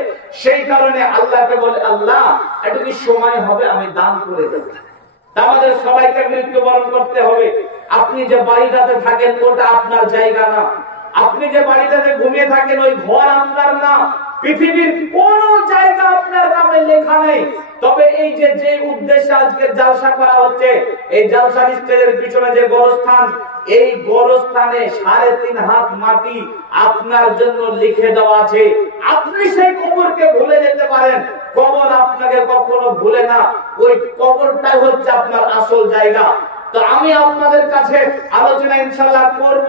সেই কারণে আল্লাহকে বলে, আল্লাহ একটু কি সময় হবে আমি দান করে দেব। আমাদের সবাইকে মৃত্যুবরণ করতে হবে। আপনি যে বাড়িটাতে থাকেন ওটা আপনার জায়গা না, আপনি যে বাড়িটাতে ঘুমিয়ে থাকেন ওই ঘর আপনার না, পৃথিবীর কোন জায়গা আপনার নামে লেখা নেই। তবে এই যে উদ্দেশ্যে আজকে জালসা করা হচ্ছে, এই জালসার স্টেজের পিছনে যে গোরস্থান, এই গোরস্থানে 3.5 হাত মাটি আপনার জন্য লিখে দেওয়া আছে। আপনি সেই কবরকে ভুলে যেতে পারেন, কবর আপনাকে কখনো ভুলে না। ওই কবরটাই হচ্ছে আপনার আসল জায়গা। তো আমি আপনাদের কাছে আলোচনা ইনশাআল্লাহ করব,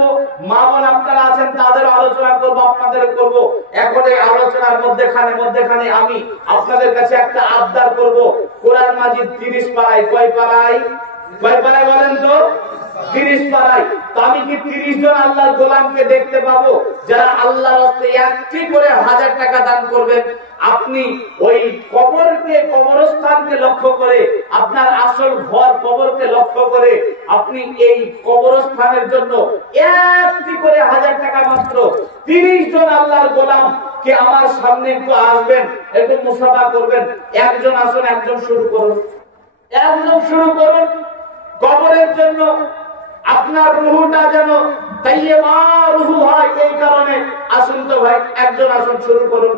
মা বোন আপনারা আছেন তাদের আলোচনা করব, আপনাদের করব। এখন এই আলোচনার মধ্যখানে আমি আপনাদের কাছে একটা আবদার করব। কোরআন মাজিদ 30 পারায়, কয় পারায় বলেন তো? 30 পারায়। তো আমি কি 30 জন আল্লাহর গোলামকে দেখতে পাবো যারা আল্লাহর রাস্তে একটি করে 1000 টাকা দান করবেন? আপনি ওই কবরকে, কবরস্থানকে লক্ষ্য করে, আপনার আসল ঘর কবরকে লক্ষ্য করে আপনি এই কবরস্থানের জন্য একটি করে 1000 টাকা মাত্র 30 জন আল্লাহর গোলাম কে আমার সামনে একটু আসবেন, একটু মুসাফা করবেন। একজন আসুন, একজন শুরু করুন, একজন শুরু করুন। কবরের জন্য আপনার রুহটা যেন তাইয়্যিবা রুহ হয়, এই কারণে আসুন তো ভাই, একজন আসুন, শুরু করুন।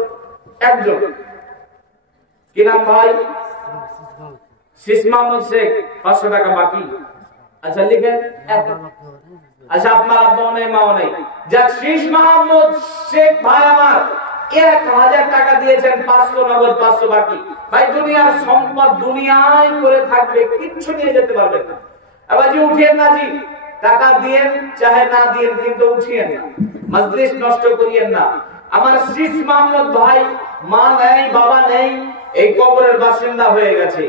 একজন, কি নাম ভাই? শীষ মাহমুদ শেখ, 500 টাকা বাকি। আচ্ছা লিখেন। আচ্ছা আপনার আব্বাও নেই, মাও নেই। যাক, শীষ মাহমুদ শেখ ভাই আমার 1000 টাকা দিয়েছেন, 500 নগদ, 500 বাকি। ভাই দুনিয়ার সম্পদ দুনিয়ায় করে থাকবে, কিচ্ছু নিয়ে যেতে পারবেন না। এবার জি উঠিয়েন না জি, টাকা দিয়েন চাহে না দিয়েন, কিন্তু উঠিয়েন না, মজলিস নষ্ট করিয়েন না। আমার শীষ মাহমুদ ভাই মা নেই, বাবা নেই, এই কবরের বাসিন্দা হয়ে গেছে।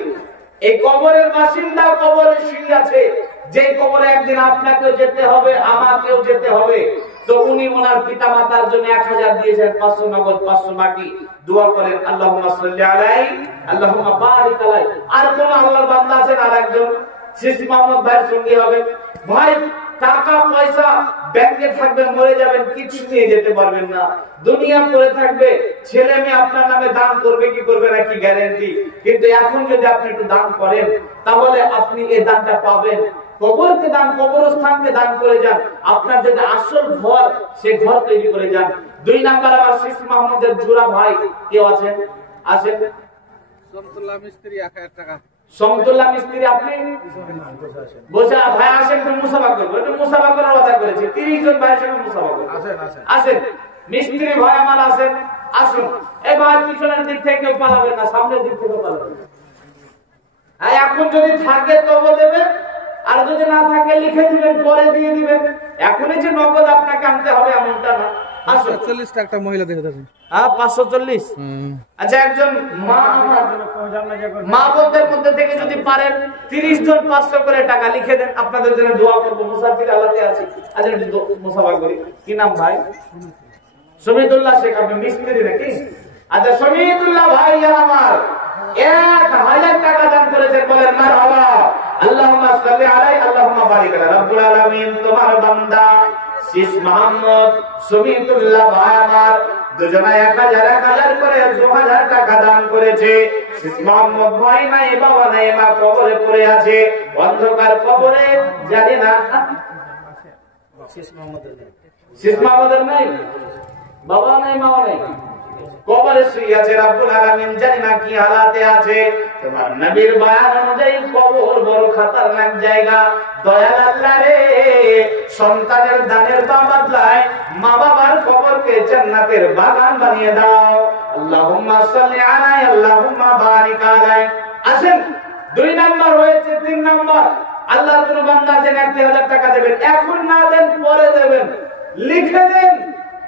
এই কবরের বাসিন্দা, কবরে শুয়ে আছে, যে কবরে একদিন আপনাকেও যেতে হবে, আমাকেও যেতে হবে। তো উনি ওনার পিতা মাতার জন্য 1000 দিয়েছেন, 500 নগদ, 500 বাকি। দোয়া করেন, আল্লাহুম্মা সাল্লি আলাইহি, আল্লাহুম্মা বারিক আলাইহি। আর কোন আল্লাহর বান্দা আছেন আরেকজন শীষ মাহমুদ ভাইয়ের সঙ্গে হবে? ভাই টাকা পয়সা ব্যাংকে থাকবে, মরে যাবেন, কিছু নিয়ে যেতে পারবেন না, দুনিয়া পড়ে থাকবে। ছেলে মেয়ে আপনার নামে দান করবে কি করবে না কি গ্যারান্টি? কিন্তু এখন যদি আপনি একটু দান করেন তাহলে আপনি এই দানটা পাবেন। কবরকে দান, কবরস্থানকে দান করে যান, আপনার যেটা আসল ঘর সে ঘর তৈরি করে যান। 2 নাম্বার আমার শীষ মাহমুদের জোড়া ভাই কেউ আছেন? আসেন। সমতুল্লাহ মিস্ত্রি 1000 টাকা। সমতুল্লাহ মিস্ত্রি, আপনি বসে ভাই আসেন, একটু মুসাফা করবো, একটু মুসাফা করার কথা করেছি। 30 জন ভাইয়ের সঙ্গে মুসাফা করবো। আসেন মিস্ত্রি ভাই আমার, আসেন, আসুন। এই ভাই পিছনের দিক থেকে কেউ পালাবেন না, সামনের দিক থেকে পালাবেন। এখন যদি থাকে তবে দেবেন, আর যদি না থাকে লিখে দিবেন, পরে দিয়ে দিবেন। এখনই যে নগদ আপনাকে আনতে হবে এমনটা না। 540 টাকা মহিলা দেখে দেবেন। 540। আচ্ছা, একজন মা বোনদের মধ্যে থেকে যদি পারেন 30 জন 500 করে টাকা লিখে দেন, আপনাদের জন্য দোয়া করবো। মুসাফির আলাতে আছি, আজ মুসাফা করি। কি নাম ভাই? শমীদুল্লাহ শেখ। আপনি মিস্ত্রি নাকি? আচ্ছা শমীদুল্লাহ ভাই আমার 1000 টাকা দান করেছেন, বলেন মারহাবা। আল্লাহুম্মা সাল্লি আলাইহি, আল্লাহুম্মা বারিক আলাইহি। রব্বুল আলামিন তোমার বান্দা শীষ মাহমুদ শমীদুল্লাহ ভাই আমার দুজনে 1000 করে 2000 টাকা দান করেছে। শীষ মাহমুদ ভাই নাই, বাবা নাই, মা কবরে পড়ে আছে, অন্ধকার কবরে, জানি না। শীষ মাহমুদের নাই, বাবা নাই, মা নাই, কবরে শুয়ে আছে। রব্বুল আলামিন জানি না কি হালাতে আছে। তোমার নবীর বয়ান অনুযায়ী কবর বড় খতরনাক জায়গা। দয়াল আল্লাহ রে, সন্তানের দানের বদলায় মা বাবার কবরকে জান্নাতের বাগান বানিয়ে দাও। আল্লাহুম্মা সাল্লি আলাইহি, আল্লাহুম্মা বারিক আলাইহি। আসেন, 2 নাম্বার হয়েছে। 3 নাম্বার, আল্লাহর কোন বান্দা আছেন 1000 টাকা দেবেন, এখন না দেন পরে দেবেন, লিখে দেন।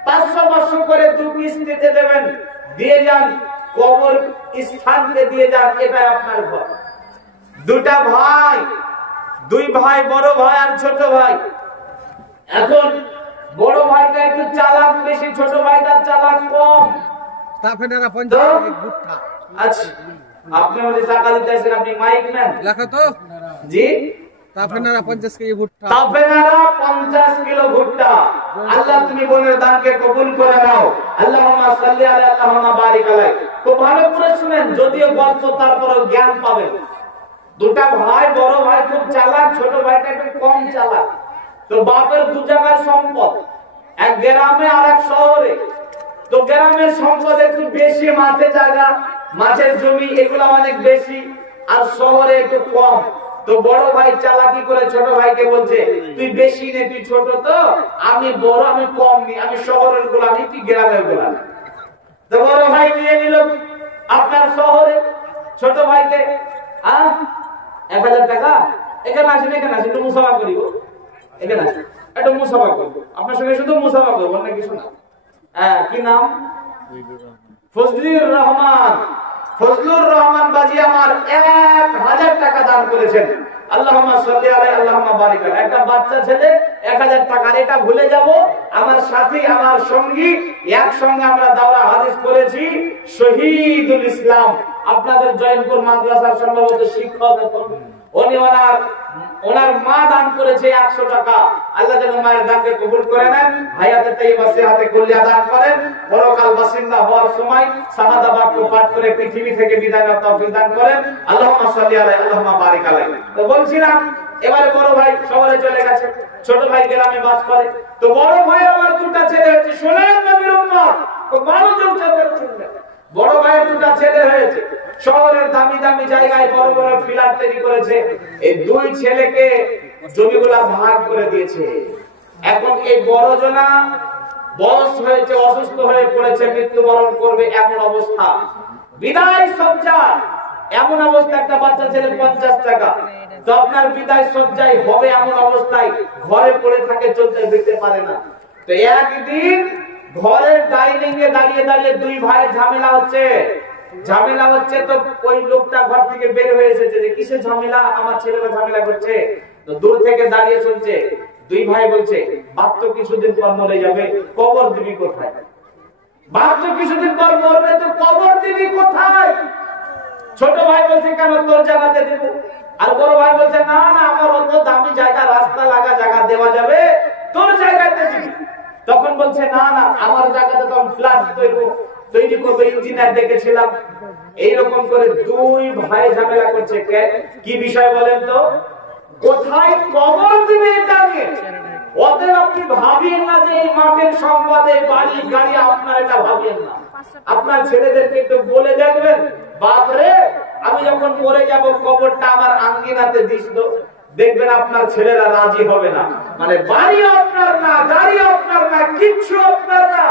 500 করে 2 কিস্তিতে দেবেন, দিয়ে যান, কবর স্থানকে দিয়ে যান, এটা আপনার ঘর। 2টা ভাই দুই ভাই, বড় ভাই আর ছোট ভাই। এখন বড় ভাইটা একটু চালাক বেশি, ছোট ভাইটা চালাক কম। তাফেনারা 50 টাকা ভুট্টা। আচ্ছা, আপনি আমাদের টাকা দিতে আসেন, আপনি মাইক নেন। লেখা তো জি, তাফেনারা 50 কেজি ভুট্টা। তাফেনারা 50 কিলো ভুট্টা। আল্লাহ তুমি বোনের দানকে কবুল করে নাও। আল্লাহুম্মা সাল্লি আলা আল্লাহুম্মা বারিক আলাই। তো ভালো করে শুনেন, যদিও গল্প তারপরেও জ্ঞান পাবেন। দুটা ভাই, বড় ভাই খুব চালাক, ছোট ভাইটা একটু কম চালাক। তো বাপের দু জায়গায় সম্পদ, এক গ্রামে আর এক শহরে। তো গ্রামের সম্পদ একটু বেশি, মাঠে জায়গা, মাঠের জমি এগুলো অনেক বেশি, আর শহরে একটু কম। তো বড় ভাই চালাকি করে ছোট ভাইকে বলছে, তুই বেশি নে, তুই ছোট তো, আমি বড়, আমি কম নি, আমি শহরের গোলামি, তুই গ্রামের গোলামি। তো বড় ভাই নিয়ে নিল আপনার শহরে ছোট ভাইকে। 1000 টাকা, এখানে আসেন, এখানে আসেন, একটু মুসাফা করিব, এখানে আসেন, একটু মুসাফা করবো আপনার সঙ্গে, শুধু মুসাফা করবো না কিছু না। হ্যাঁ, কি নাম? ফজলুর রহমান। ফজলুর রহমান বাজি আমার 1000 টাকা দান করেছেন। আল্লাহুম্মা সাল্লি আলাইহি আল্লাহুম্মা বারিক আলাইহি। একটা বাচ্চা ছেলে 1000 টাকা, এটা ভুলে যাব। আমার সাথী, আমার সঙ্গী, একসঙ্গে আমরা দাওরা হাদিস করেছি, শহীদুল ইসলাম, আপনাদের জয়নপুর মাদ্রাসার সম্ভবত শিক্ষক। উনি ওনার মা দান করেছে 100 টাকা। আল্লাহ যেন মায়ের দানকে কবুল করে নেন, হায়াতে তাইয়্যিবা সিহাতে কুল্লিয়া দান করেন, পরকাল বাসিন্দা হওয়ার সময় শাহাদা বাক্য পাঠ করে পৃথিবী থেকে বিদায় নেওয়ার তৌফিক দান করেন। আল্লাহুম্মা সাল্লি আলাইহি আল্লাহুম্মা বারিক আলাইহি। তো বলছিলাম, এবারে বড় ভাই শহরে চলে গেছে, ছোট ভাই গ্রামে বাস করে। তো বড় ভাই আমার দুটো ছেলে হয়েছে, শোনেন নবীর উম্মত, খুব মনোযোগ সহকারে শুনবেন। বড় ভাইয়ের দুটো ছেলে হয়েছে, শহরের দামি দামি জায়গায় বড় বড় ফ্ল্যাট তৈরি করেছে। এই দুই ছেলেকে জমিগুলা ভাগ করে দিয়েছে। এখন এই বড় জনা বয়স হয়েছে, অসুস্থ হয়ে পড়েছে, মৃত্যুবরণ করবে, এমন অবস্থা, বিদায় সজ্জা, এমন অবস্থা, একটা বাচ্চা ছেলে 50 টাকা। তো আপনার বিদায় সজ্জায় হবে এমন অবস্থায় ঘরে পড়ে থাকে, চলতে ফিরতে পারে না। তো একদিন ঘরের ডাইনিং এ দাঁড়িয়ে দাঁড়িয়ে দুই ভাইয়ের ঝামেলা হচ্ছে। তো ওই লোকটা ঘর থেকে বের হয়ে এসেছে যে কিসের ঝামেলা, আমার ছেলেরা ঝামেলা করছে। তো দূর থেকে দাঁড়িয়ে শুনছে, দুই ভাই বলছে, বাপ তো কিছুদিন পর মরে যাবে, কবর দিবি কোথায়? বাপ তো কিছুদিন পর মরবে, তো কবর দিবি কোথায়? ছোট ভাই বলছে, কেন, তোর জায়গাতে দেব। আর বড় ভাই বলছে, না না, আমার অন্য দামি জায়গা, রাস্তা লাগা জায়গা দেওয়া যাবে, তোর জায়গাতে দিবি। তখন বলছে, না না, আমার জায়গাতে তো আমি ফ্ল্যাট তৈরি করবো, ইঞ্জিনিয়ার দেখেছিলাম। এইরকম করে দুই ভাই ঝামেলা করছে। কি বিষয় বলেন তো? কোথায় কবর দিবে এটা নিয়ে। ওদের আপনি ভাবিয়েন না যে এই মাঠের সম্পদে বাড়ি গাড়ি, আপনার এটা ভাবিয়েন না। আপনার ছেলেদেরকে একটু বলে দেখবেন, বাপরে আমি যখন মরে যাব কবরটা আমার আঙ্গিনাতে দিস তো, দেখবেন আপনার ছেলেরা রাজি হবে না। মানে বাড়ি আপনার না, গাড়ি আপনার না, কিচ্ছু আপনার না,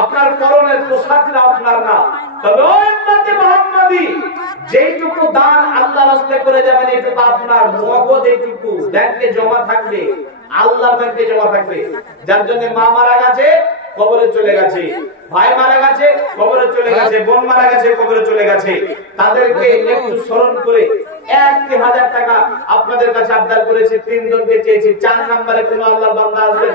আপনার পরনের পোশাকটা আপনার না। তবে উম্মতে মুহাম্মাদি যেইটুকু দান আল্লাহর রাস্তায় করে যাবেন, এইটুকু আপনার নগদ, এইটুকু ব্যাংকে জমা থাকবে, আল্লাহর ব্যাংকে জমা থাকবে। যার জন্য মা মারা গেছে, কবরে চলে গেছে, ভাই মারা গেছে, কবরে চলে গেছে, বোন মারা গেছে, কবরে চলে গেছে, তাদেরকে একটু স্মরণ করে 1000 টাকা আপনাদের কাছে আবদার করেছে, 3 জনকে চেয়েছি। 4 নম্বরে কোন আল্লাহর বান্দা আসবেন,